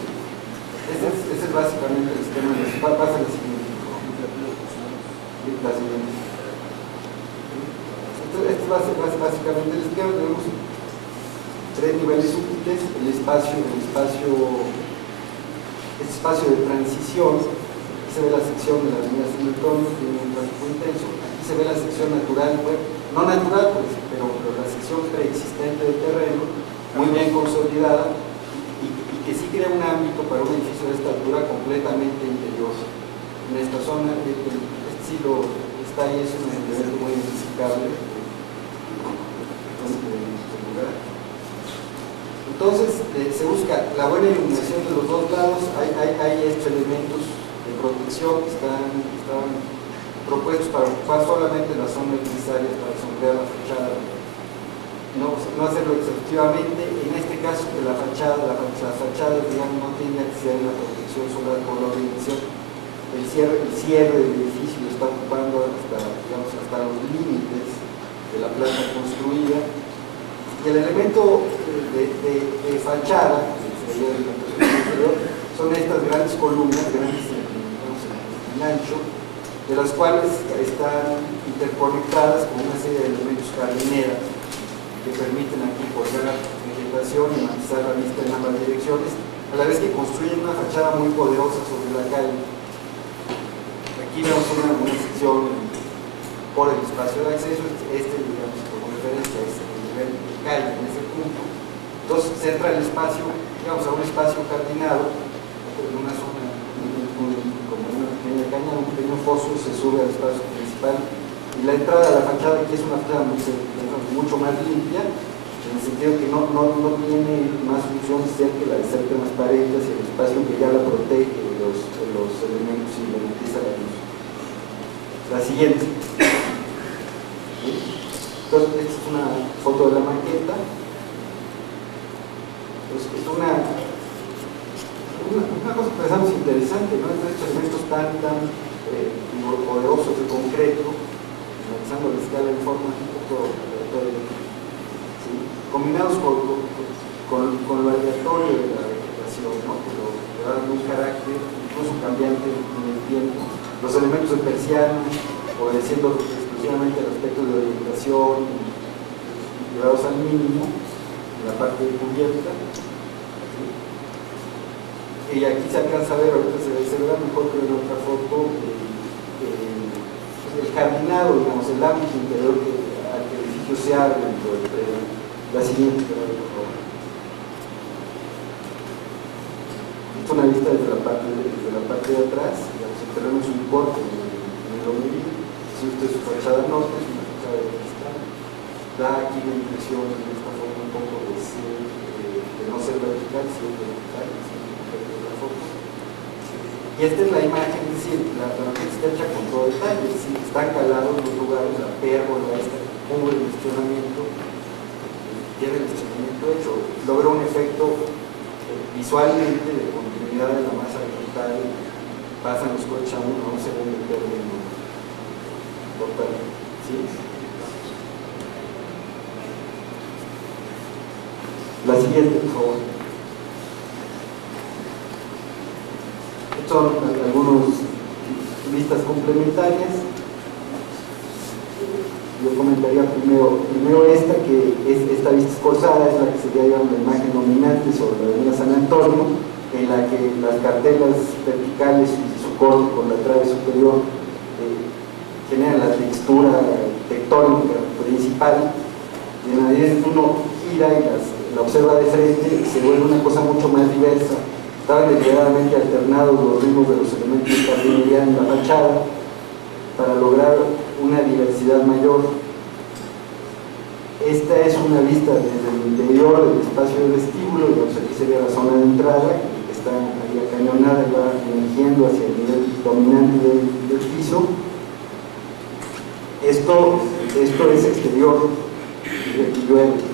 Ese es básicamente el sistema. Pasa la siguiente. Este es básicamente el esquema. Tenemos 3 niveles útiles, el espacio de transición. Aquí se ve la sección de la avenida Simetón, tiene un tráfico intenso. Aquí se ve la sección natural, no natural, pues, pero la sección preexistente del terreno, muy bien consolidada, y que sí crea un ámbito para un edificio de esta altura completamente interior. En esta zona, este estilo está ahí, es un elemento muy identificable. Entonces, se busca la buena iluminación de los dos lados. Hay estos elementos de protección que están propuestos para ocupar solamente la zona necesaria para sombrear la fachada, no hacerlo exhaustivamente. En este caso, que las fachadas, digamos, no tienen necesidad de la protección solar por la orientación. El cierre del edificio lo está ocupando hasta los límites de la planta construida. Y el elemento de fachada, que sería el interior, son estas grandes columnas, grandes en ancho, de las cuales están interconectadas con una serie de elementos jardineras que permiten aquí colgar vegetación y matizar la vista en ambas direcciones, a la vez que construyen una fachada muy poderosa sobre la calle. Aquí vemos una sección por el espacio de acceso, digamos, como referencia a este nivel de calle en ese punto. Entonces centra el espacio, digamos, a un espacio jardinado, en una zona como una pequeña caña, un pequeño foso, se sube al espacio principal. Y la entrada a la fachada aquí es una fachada mucho más limpia, en el sentido que no tiene más función que la de ser transparente hacia el espacio que ya la protege de los elementos y garantiza la luz. La siguiente. Entonces, esta es una foto de la maqueta. Entonces, es una cosa que pensamos interesante, ¿no? Entre estos elementos tan poderosos de concreto, analizando la escala en forma un poco ¿sí? Combinados con lo aleatorio de la vegetación, ¿no? Que lo dan un carácter incluso cambiante en el tiempo. Los elementos de persiana, obedeciendo exclusivamente al aspecto de orientación, llevados al mínimo en la parte de cubierta. ¿Sí? Y aquí se alcanza a ver, ahorita se verá mejor que en otra foto, el jardinado, digamos, el ámbito interior al que el edificio se abre dentro de la siguiente, por favor. Esta es una vista desde la parte de atrás, digamos, el terreno es un corte en el ombligo. Si usted es su fachada norte, es una fachada de cristal, da aquí la impresión de esta forma un poco de no ser vertical, sino vertical, de la foto. Y esta es la imagen, es decir, la maqueta está hecha con todo detalle, es decir, están calados los lugares, la pérgola, esta cubre el gestionamiento, tiene el gestionamiento hecho, logra un efecto visualmente de continuidad de la masa vegetal, pasan los coches a un segundo término total, ¿sí? La siguiente, por favor. Son algunas vistas complementarias. Yo comentaría primero esta, que esta vista escorzada es la que sería, digamos, la imagen dominante sobre la avenida San Antonio, en la que las cartelas verticales y su corte con la trave superior generan la textura tectónica principal, y en la medida en que uno gira y la observa de frente, se vuelve una cosa mucho más diversa. Estaban deliberadamente alternados los ritmos de los elementos de jardinería en la fachada para lograr una diversidad mayor. Esta es una vista desde el interior del espacio de vestíbulo, y aquí se ve la zona de entrada, que está ahí acañonada y va emergiendo hacia el nivel dominante del piso. Esto es exterior, y aquí llueve.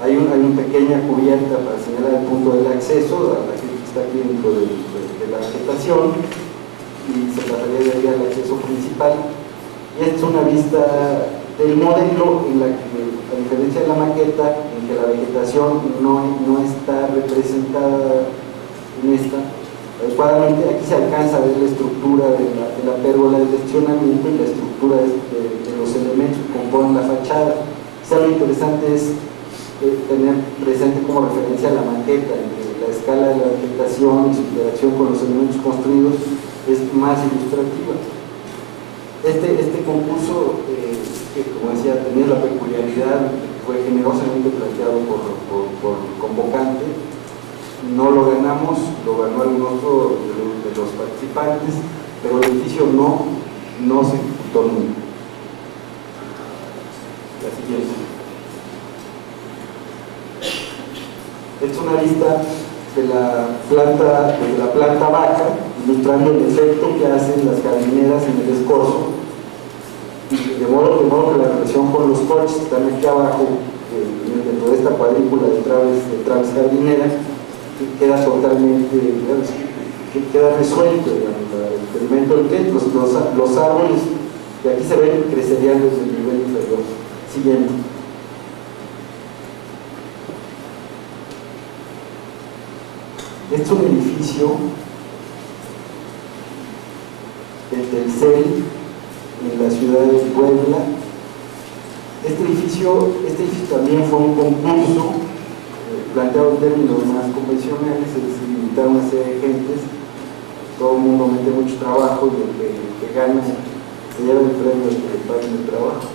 Hay una pequeña cubierta para señalar el punto del acceso a la que está aquí dentro de la vegetación, y se pasaría de ahí al acceso principal. Y esta es una vista del modelo en la que, a diferencia de la maqueta, en que la vegetación no está representada en esta adecuadamente, aquí se alcanza a ver la estructura de la pérgola de gestionamiento y la estructura de los elementos que componen la fachada. Lo interesante es tener presente como referencia la maqueta, en que la escala de la vegetación y su interacción con los elementos construidos es más ilustrativa. Este concurso, que como decía, tenía la peculiaridad, fue generosamente planteado por el convocante. No lo ganamos, lo ganó algún otro de los participantes, pero el edificio no se ejecutó nunca. La siguiente. Esta es una vista de la planta baja, ilustrando el efecto que hacen las jardineras en el escorzo, de modo que la relación con los coches que están aquí abajo, dentro de esta cuadrícula de traves jardineras, queda totalmente, queda resuelto el experimento del cliente. Los árboles que aquí se ven crecerían desde el nivel inferior. Siguiente. Este es un edificio del Telcel en la ciudad de Puebla. Este edificio también fue un concurso planteado en términos más convencionales, es decir, invitar a una serie de gentes, todo el mundo mete mucho trabajo y el que gana se lleva el premio del país del trabajo.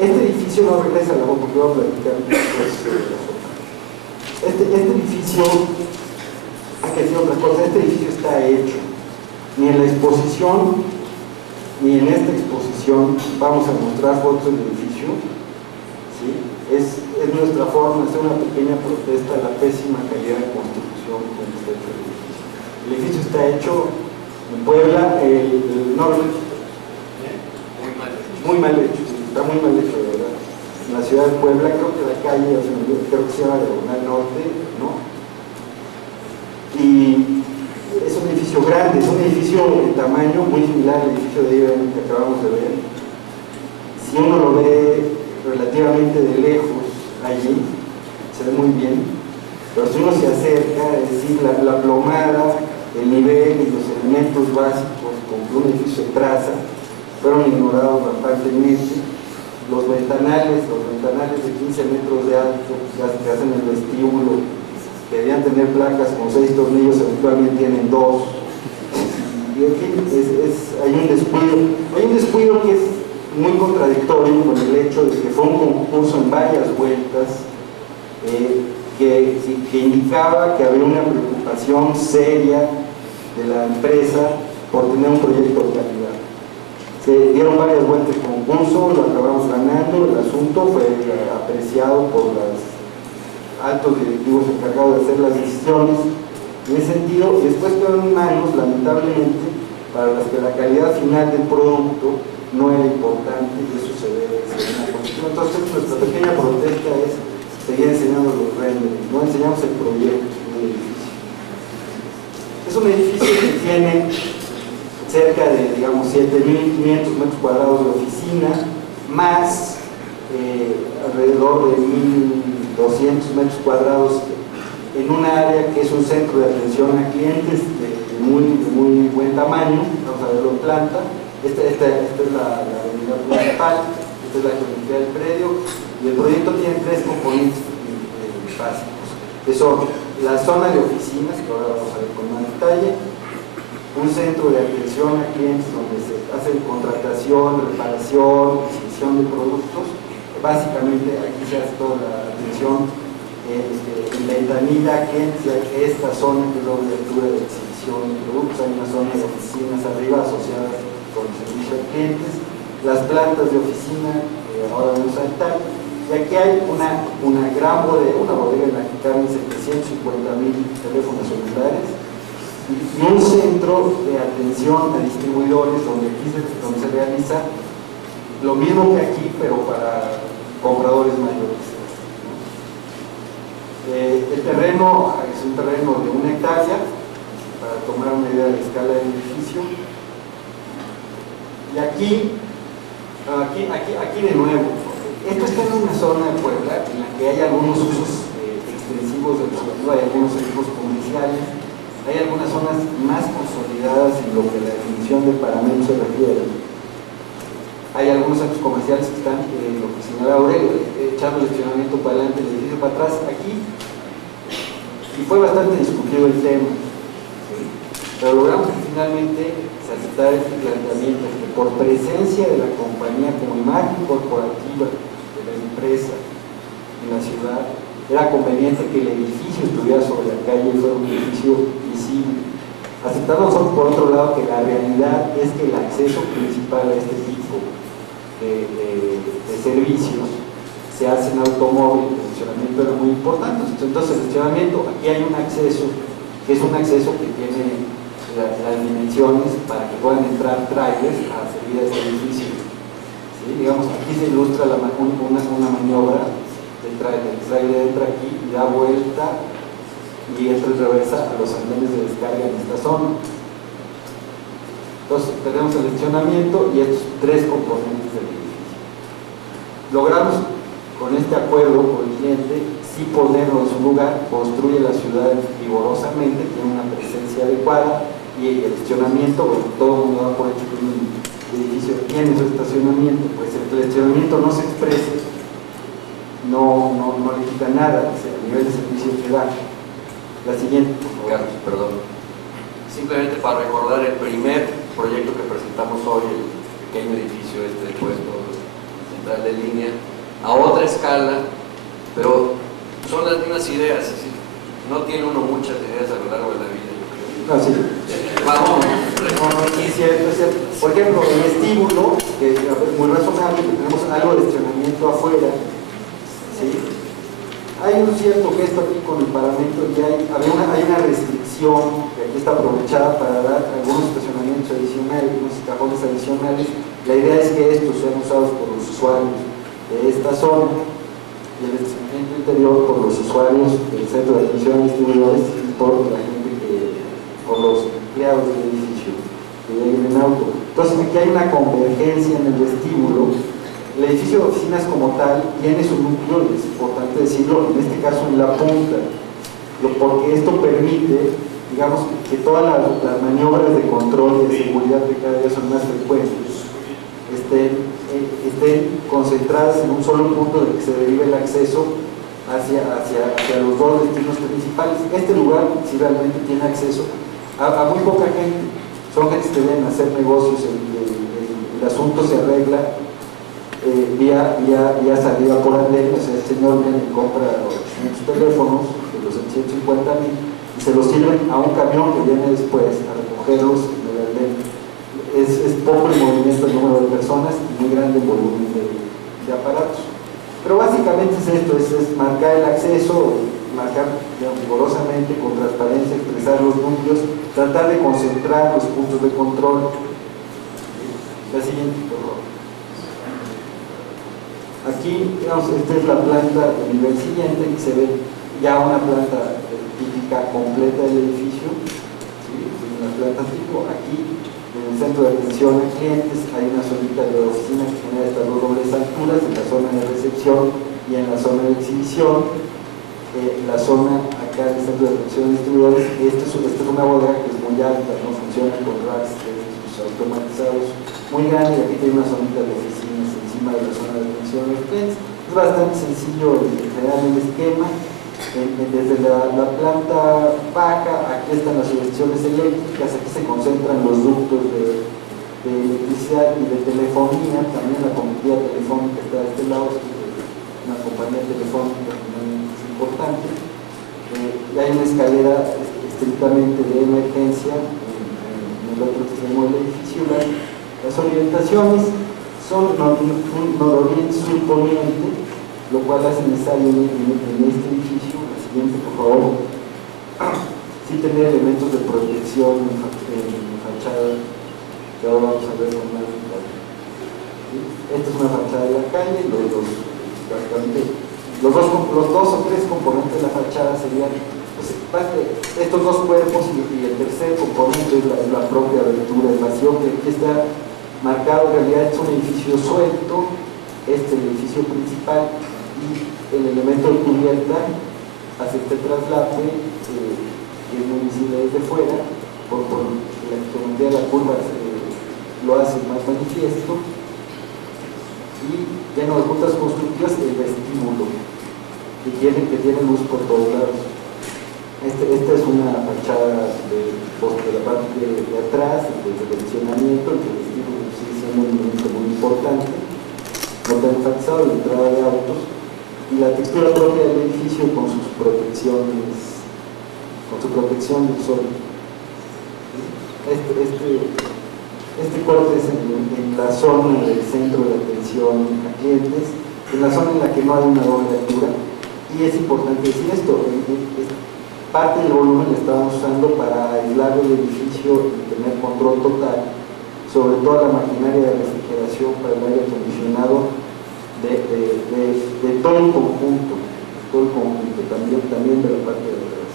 Este edificio no regresa a la boca, porque voy a platicar después sobre la foto. Este edificio, hay que decir otra cosa, este edificio está hecho. Ni en la exposición, ni en esta exposición vamos a mostrar fotos del edificio. ¿Sí? Es nuestra forma de hacer una pequeña protesta a la pésima calidad de construcción con que está hecho el edificio. El edificio está hecho en Puebla, muy mal hecho, está muy mal hecho, de verdad. En la ciudad de Puebla, creo que la calle, creo que se llama Diagonal Norte, ¿no? Y es un edificio grande, es un edificio de tamaño muy similar al edificio de IBM que acabamos de ver. Si uno lo ve relativamente de lejos allí, se ve muy bien, pero si uno se acerca, es decir, la plomada, el nivel y los elementos básicos con que un edificio se traza fueron ignorados bastante. Los ventanales de 15 metros de alto que hacen el vestíbulo, que debían tener placas con 6 tornillos, eventualmente tienen 2. Y en fin, hay un descuido que es muy contradictorio con el hecho de que fue un concurso en varias vueltas que indicaba que había una preocupación seria de la empresa por tener un proyecto de calidad. Se dieron varias vueltas de concurso, lo acabamos ganando, el asunto fue apreciado por los altos directivos encargados de hacer las decisiones en ese sentido, y después quedaron en manos, lamentablemente, para las que la calidad final del producto no era importante, y eso se debe enseñar en la construcción. Entonces nuestra pequeña protesta es seguir enseñando los renderings, no enseñamos el proyecto del edificio. Es un edificio que tiene cerca de, digamos, 7.500 metros cuadrados de oficina, más alrededor de 1.200 metros cuadrados en un área que es un centro de atención a clientes de muy buen tamaño. Vamos a verlo en planta. Esta es la avenida principal, esta es la geometría del predio, y el proyecto tiene 3 componentes básicos, que son la zona de oficinas, que ahora vamos a ver con más detalle, un centro de atención a clientes donde se hace contratación, reparación, adquisición de productos. Básicamente aquí se hace toda la atención en ventanilla a clientes, esta zona que es la abertura de exhibición de productos. Hay una zona de oficinas arriba asociadas con el servicio a clientes, las plantas de oficina, ahora vamos a saltar, y aquí hay una gran bodega, una bodega en la que caben 750.000 teléfonos celulares, y un centro de atención a distribuidores donde se realiza lo mismo que aquí, pero para compradores mayoristas. El terreno es un terreno de 1 hectárea, para tomar una idea de la escala del edificio. Y aquí de nuevo, esto está en una zona de Puebla en la que hay algunos usos extensivos del suelo, hay algunos centros comerciales, hay algunas zonas más consolidadas en lo que la definición de parámetros se refiere. Hay algunos centros comerciales que están, lo que señalaba Aurelio, echando el gestionamiento para adelante, el edificio para atrás, aquí, y fue bastante discutido el tema, ¿sí? Pero logramos que finalmente se aceptara este planteamiento, que por presencia de la compañía como imagen corporativa de la empresa en la ciudad, era conveniente que el edificio estuviera sobre la calle y fuera un edificio visible. Aceptamos por otro lado que la realidad es que el acceso principal a este tipo de servicios se hace en automóvil. El estacionamiento era muy importante. Entonces el estacionamiento, aquí hay un acceso que es un acceso que tiene las dimensiones para que puedan entrar trailers a salir a este edificio. ¿Sí? Digamos, aquí se ilustra una maniobra del trailer. El trailer entra aquí y da vuelta y entra en reversa a los andenes de descarga en esta zona. Entonces tenemos el estacionamiento y estos 3 componentes del edificio. Logramos con este acuerdo con el cliente sí ponerlo en su lugar, construye la ciudad vigorosamente, tiene una presencia adecuada, y el estacionamiento, bueno, todo el mundo da por hecho que un edificio tiene su estacionamiento, pues el estacionamiento no se exprese, no le quita nada, el nivel de servicio que da. La siguiente, por favor. Carlos, perdón. Simplemente para recordar el primer proyecto que presentamos hoy, el pequeño edificio de puesto central de línea, a otra escala, pero son las mismas ideas. ¿Sí? No tiene uno muchas ideas a lo largo de la vida, yo creo. No, sí. Vamos. Sí, cierto, es cierto. Por ejemplo, el estímulo, que es muy razonable, que tenemos algo de estrenamiento afuera, ¿sí? Hay un cierto gesto aquí con el paramento y hay una restricción que aquí está aprovechada para dar algunos estacionamientos adicionales, unos cajones adicionales. La idea es que estos sean usados por los usuarios de esta zona y el estacionamiento interior por los usuarios del centro de atención a distribuidores y por la gente por los empleados del edificio que lleguen en auto. Entonces aquí hay una convergencia en el vestíbulo. El edificio de oficinas como tal tiene su núcleo, es importante decirlo, en este caso en la punta, porque esto permite, digamos, que todas las maniobras de control y de seguridad que cada día son más frecuentes estén concentradas en un solo punto de que se derive el acceso hacia los dos destinos principales. Este lugar, si realmente tiene acceso a muy poca gente, son gente que deben hacer negocios, el asunto se arregla vía salida por andén. O sea, el señor viene y compra sus teléfonos de los 150,000 y se los sirven a un camión que viene después a recogerlos en el andén. Es poco el movimiento, el número de personas, y muy grande el volumen de aparatos. Pero básicamente es esto, es marcar el acceso, marcar rigurosamente, con transparencia, expresar los núcleos, tratar de concentrar los puntos de control. La siguiente, por favor. Aquí, digamos, esta es la planta del nivel siguiente, que se ve ya una planta típica completa del edificio, ¿sí? Una planta tipo. Aquí, en el centro de atención a clientes, hay una zonita de oficina que tiene estas dos dobles alturas, en la zona de recepción y en la zona de exhibición. La zona acá del centro de atención a distribuidores, esta es una bodega que es muy alta, no funciona con racks automatizados muy grande, y aquí tiene una zonita de oficinas encima de la zona de atención a los clientes. Es bastante sencillo en general el esquema. Desde la planta baja, aquí están las subestaciones eléctricas, aquí se concentran los ductos de electricidad y de telefonía. También la compañía telefónica está de este lado, una compañía telefónica también es importante. Y hay una escalera estrictamente de emergencia en el otro extremo del edificio. Las orientaciones son nororiente sur-poniente, lo cual hace necesario en este edificio. La siguiente, por favor. Sí, tener elementos de protección en fachada, que ahora vamos a ver con más detalle. Esta es una fachada de la calle. Los dos o tres componentes de la fachada serían, pues, estos dos cuerpos, y el tercer componente es la propia abertura, el vacío, que aquí está marcado. En realidad es un edificio suelto, el edificio principal, y el elemento de cubierta hace este traslape, que es muy visible desde fuera, por la geometría de la curva lo hace más manifiesto. Y lleno de juntas constructivas, el vestíbulo, que tiene luz por todos lados. Esta es una fachada de la parte de atrás, del dimensionamiento. El vestíbulo sigue siendo un elemento muy importante, no tan enfatizado, la entrada de autos, y la textura propia del edificio con sus protecciones, con su protección del sol. Este corte es en la zona del centro de atención a clientes, en la zona en la que no hay una doble altura. Y es importante decir esto, parte del volumen lo estamos usando para aislar el edificio y tener control total sobre toda la maquinaria de refrigeración para el aire acondicionado de todo el conjunto, también de la parte de atrás.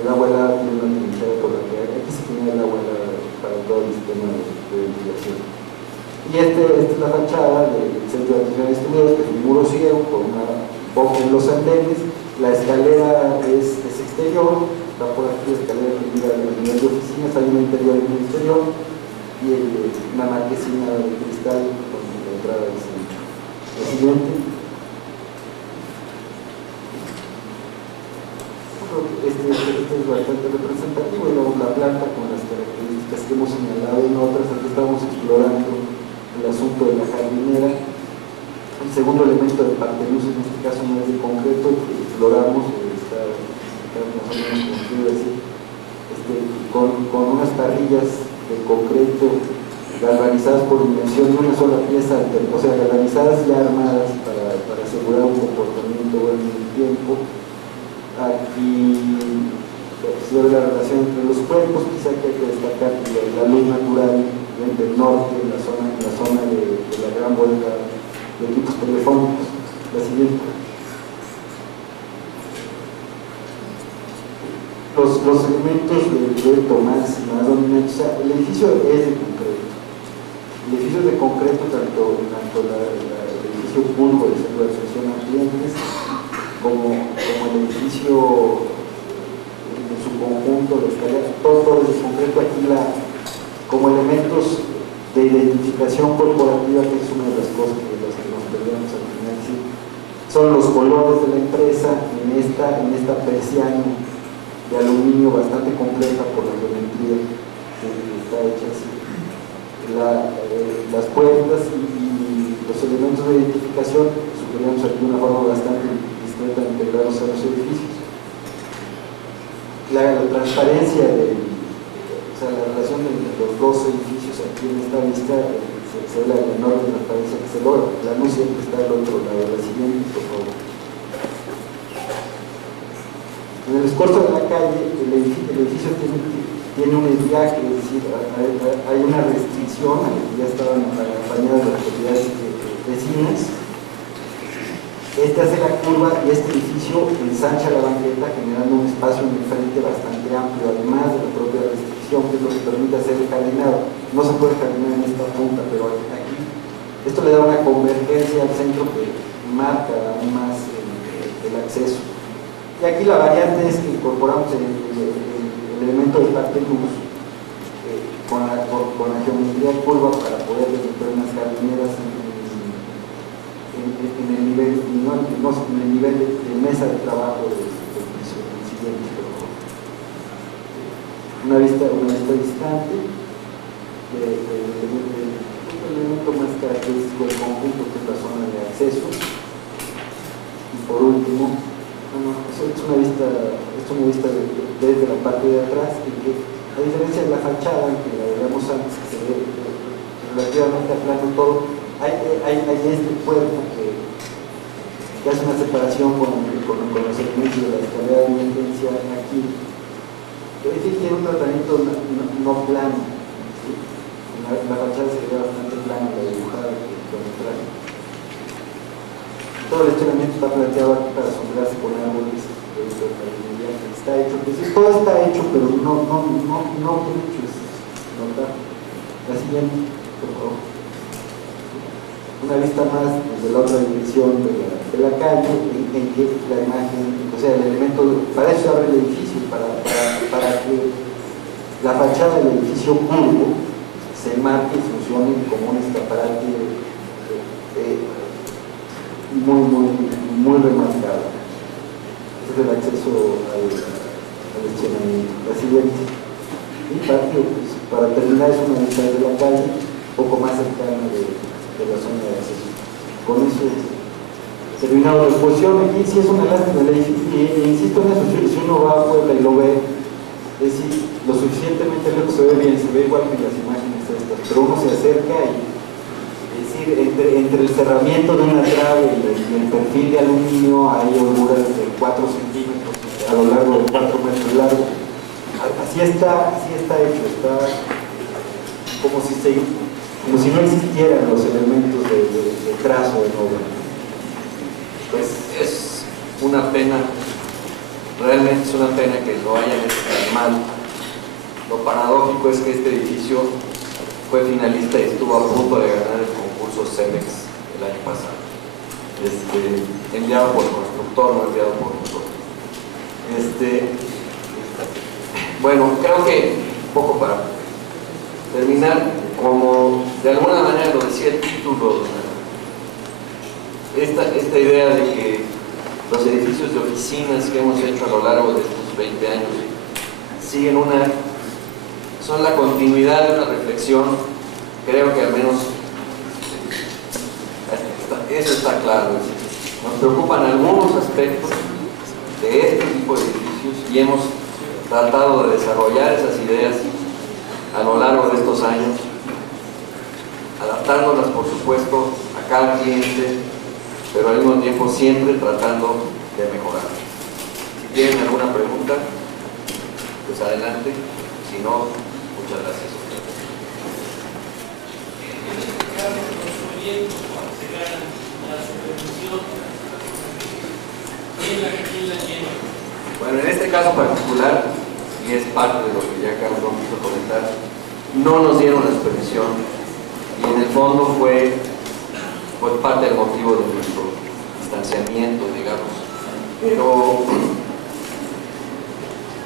El agua helada tiene una trinchera por la que aquí se tiene el agua helada para todo el sistema de ventilación. Y esta es la fachada del centro de atención a distribuidores, que es un muro ciego con una boca en los andenes. La escalera es exterior, está por aquí la escalera que llega al nivel de oficinas, hay un interior y un exterior, y una marquesina de cristal con la entrada del centro. El siguiente. Este es bastante representativo, digamos, la planta con las características que hemos señalado en otras. Aquí estamos explorando el asunto de la jardinera. El segundo elemento de parteluz, en este caso no es de concreto, que exploramos, está más o menos construido así, con unas parrillas de concreto galvanizadas por dimensión de una sola pieza, o sea, galvanizadas ya armadas para asegurar un comportamiento bueno en el tiempo. Aquí sobre la relación entre los cuerpos, quizá que hay que destacar la luz natural del norte, en la zona de la gran vuelta de equipos telefónicos. La siguiente. Los elementos de Tomás más dominantes, o sea, el edificio es de concreto. El edificio es de concreto, tanto el edificio público del Centro de Atención a Clientes, como el edificio en su conjunto, todo es de concreto. Aquí como elementos de identificación corporativa, que es una de las cosas de las que nos perdemos al final, ¿sí? Son los colores de la empresa en esta persiana de aluminio bastante compleja por la geometría que está hecha así. Las puertas y los elementos de identificación sugeríamos aquí de una forma bastante discreta integrados a los edificios. La transparencia o sea, la relación entre los dos edificios aquí en esta vista, se ve la enorme transparencia que se logra. La luz siempre está al otro lado. La siguiente, por favor. En el escorzo de la calle, el edificio tiene un viaje, es decir, hay una restricción a la que ya estaban acompañadas las propiedades vecinas. Hace la curva y este edificio ensancha la banqueta, generando un espacio en el frente bastante amplio, además de la propia restricción, que es lo que permite hacer el jardinado. No se puede jardinar en esta punta, pero aquí esto le da una convergencia al centro que marca aún más el acceso. Y aquí la variante es que incorporamos el elemento de parteluz con la geometría curva para poder meter unas jardineras en el nivel, en el nivel de mesa de trabajo del piso. El siguiente, por favor. Una vista distante del elemento más característico del conjunto, que es la zona de acceso. Y por último, es una vista desde la parte de atrás, y que a diferencia de la fachada, que la veíamos antes, que se ve relativamente a plano todo, hay este cuerpo que hace una separación con los elementos de la escalera de emergencia aquí. Es decir, tiene un tratamiento no plano, ¿sí? La fachada se ve bastante plana, la dibujada con el traje. Todo el estiramiento está planteado aquí para asombrarse con árboles de jardinería que está hecho. Pues, todo está hecho, pero no bien hecho, es notar. La siguiente, por favor. Una vista más desde la otra dirección de la calle, en que la imagen, o sea, el elemento, para eso se abre el edificio, para que la fachada del edificio curvo se marque y funcione como un escaparate muy remarcado. Este es el acceso al estacionamiento. La siguiente. Y pues, para terminar, es una vista de la calle, un poco más cercana de la zona de acceso. Con eso terminado la exposición. Aquí sí es una lástima el edificio, y insisto en eso, si uno va a Puebla y lo ve, es decir, lo suficientemente lejos se ve bien, se ve igual que las imágenes estas, pero uno se acerca y entre el cerramiento de una trave y el perfil de aluminio hay holguras de 4 centímetros a lo largo de 4 metros largo. Así está hecho, está como si no existieran los elementos de trazo de obra. Pues es una pena, realmente es una pena que lo hayan hecho tan mal. Lo paradójico es que este edificio fue finalista y estuvo a punto de ganar el concurso CEMEX el año pasado, enviado por el constructor, no enviado por nosotros. Bueno, creo que un poco para terminar, como de alguna manera lo decía el título, esta idea de que los edificios de oficinas que hemos hecho a lo largo de estos 20 años, son la continuidad de una reflexión. Creo que al menos eso está claro. Nos preocupan algunos aspectos de este tipo de edificios y hemos tratado de desarrollar esas ideas a lo largo de estos años, adaptándolas por supuesto a cada cliente, pero al mismo tiempo siempre tratando de mejorar. Si tienen alguna pregunta, pues adelante. Si no, muchas gracias. Bueno, en este caso particular, y es parte de lo que ya Carlos no quiso comentar, no nos dieron la supervisión y en el fondo fue parte del motivo de nuestro distanciamiento, digamos. Pero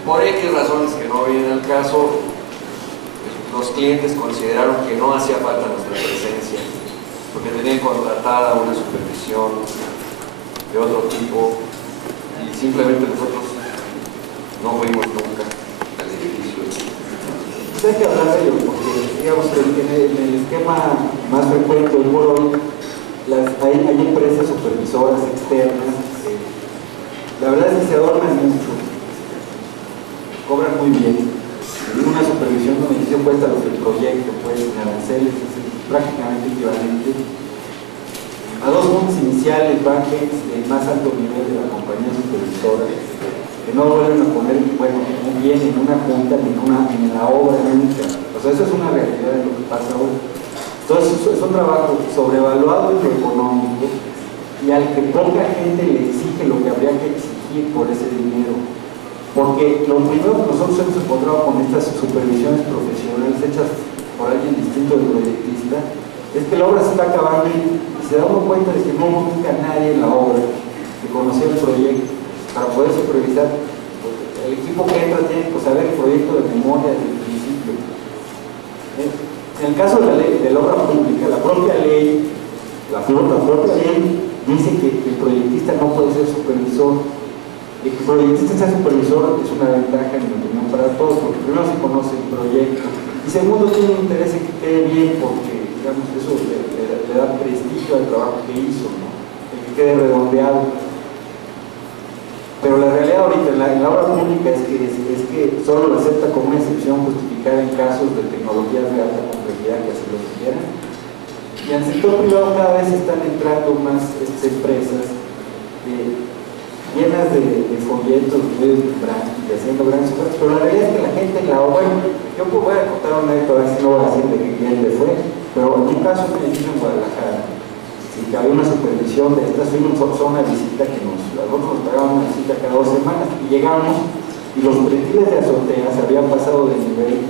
por X razones que no vienen al caso, los clientes consideraron que no hacía falta nuestra presencia, porque tenían contratada una supervisión de otro tipo y simplemente nosotros no fuimos nunca al edificio. Hay que hablar de ello, porque digamos que en el esquema más frecuente hoy por hoy hay empresas supervisoras externas que la verdad es que se adornan mucho, cobran muy bien. Una supervisión de un edificio cuesta lo que el proyecto, pues en aranceles es prácticamente equivalente a 2 puntos iniciales, backends del más alto nivel de la compañía supervisora, que no vuelven a poner, bueno, muy bien en una junta ni en la obra nunca. O sea, eso es una realidad de lo que pasa hoy. Entonces es un trabajo sobrevaluado en lo económico y al que poca gente le exige lo que habría que exigir por ese dinero. Porque lo primero que nosotros hemos encontrado con estas supervisiones profesionales hechas por alguien distinto del proyectista es que la obra se está acabando y se da uno cuenta de que no hubo nunca nadie en la obra que conocía el proyecto para poder supervisar. El equipo que entra tiene que saber el proyecto de memoria desde el principio. En el caso de la obra pública, la propia ley dice que el proyectista no puede ser supervisor. El que el proyectista sea supervisor es una ventaja en mi opinión para todos, porque primero se conoce el proyecto y segundo tiene un interés en que quede bien, porque digamos eso le da prestigio al trabajo que hizo, ¿no? El que quede redondeado. Pero la realidad ahorita en la obra pública es que solo lo acepta como una excepción justificada en casos de tecnologías de alta complejidad que así lo quieran. Y en el sector privado cada vez están entrando más estas empresas llenas de folletos, medios de branding, haciendo grandes cosas, pero la realidad es que la gente en la obra, yo voy a contar una anécdota, a ver si no voy a decir de qué cliente fue, pero en un caso me edificio en Guadalajara, y que había una supervisión de estas, fuimos a una visita que nosotros nos pagaban una visita cada 2 semanas, y llegamos, y los pretiles de azotea se habían pasado de nivel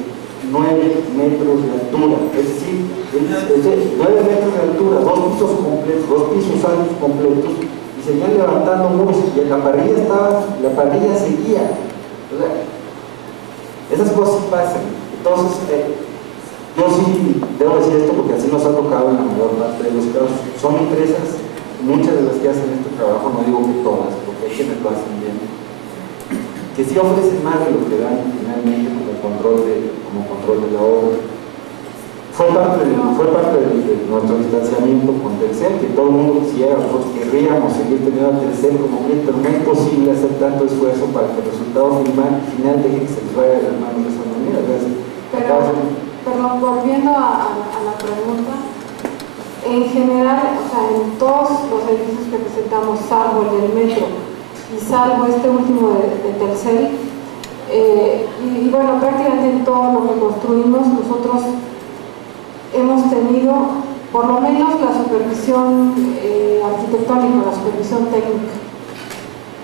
9 metros de altura, es decir, 9 metros de altura, 2 pisos completos, 2 pisos altos completos, y seguían levantando muros y la parrilla seguía. O sea, esas cosas pasan. Entonces, yo sí debo decir esto porque así nos ha tocado en la mayor parte de los casos. Son empresas, muchas de las que hacen este trabajo, no digo que todas, porque hay quienes lo hacen bien, que sí ofrecen más de lo que dan finalmente como control de la obra. Fue parte de nuestro distanciamiento con Telcel, que todo el mundo quisiera, nosotros querríamos seguir teniendo a Telcel como cliente, pero no es posible hacer tanto esfuerzo para que el resultado final deje que se les vaya de las manos de esa manera. Pero volviendo a la pregunta, en general, o sea, en todos los edificios que presentamos, salvo el del metro y salvo este último de Telcel, y bueno, prácticamente en todo lo que construimos, nosotros hemos tenido por lo menos la supervisión arquitectónica, la supervisión técnica,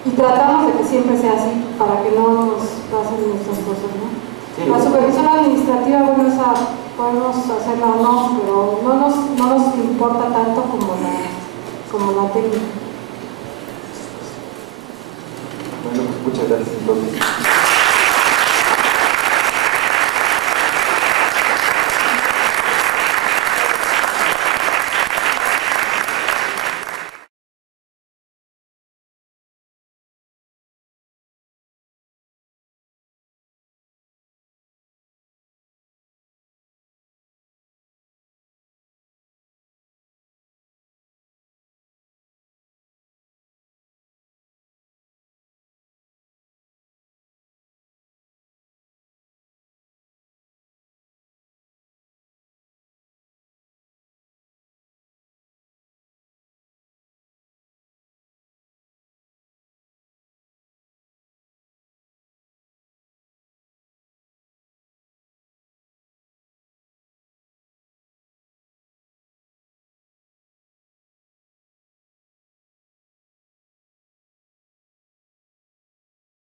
y tratamos de que siempre sea así para que no nos pasen nuestras cosas, ¿no? Sí. La supervisión administrativa, bueno, esa podemos hacerla o no, pero no nos importa tanto como la técnica. Bueno, pues muchas gracias entonces.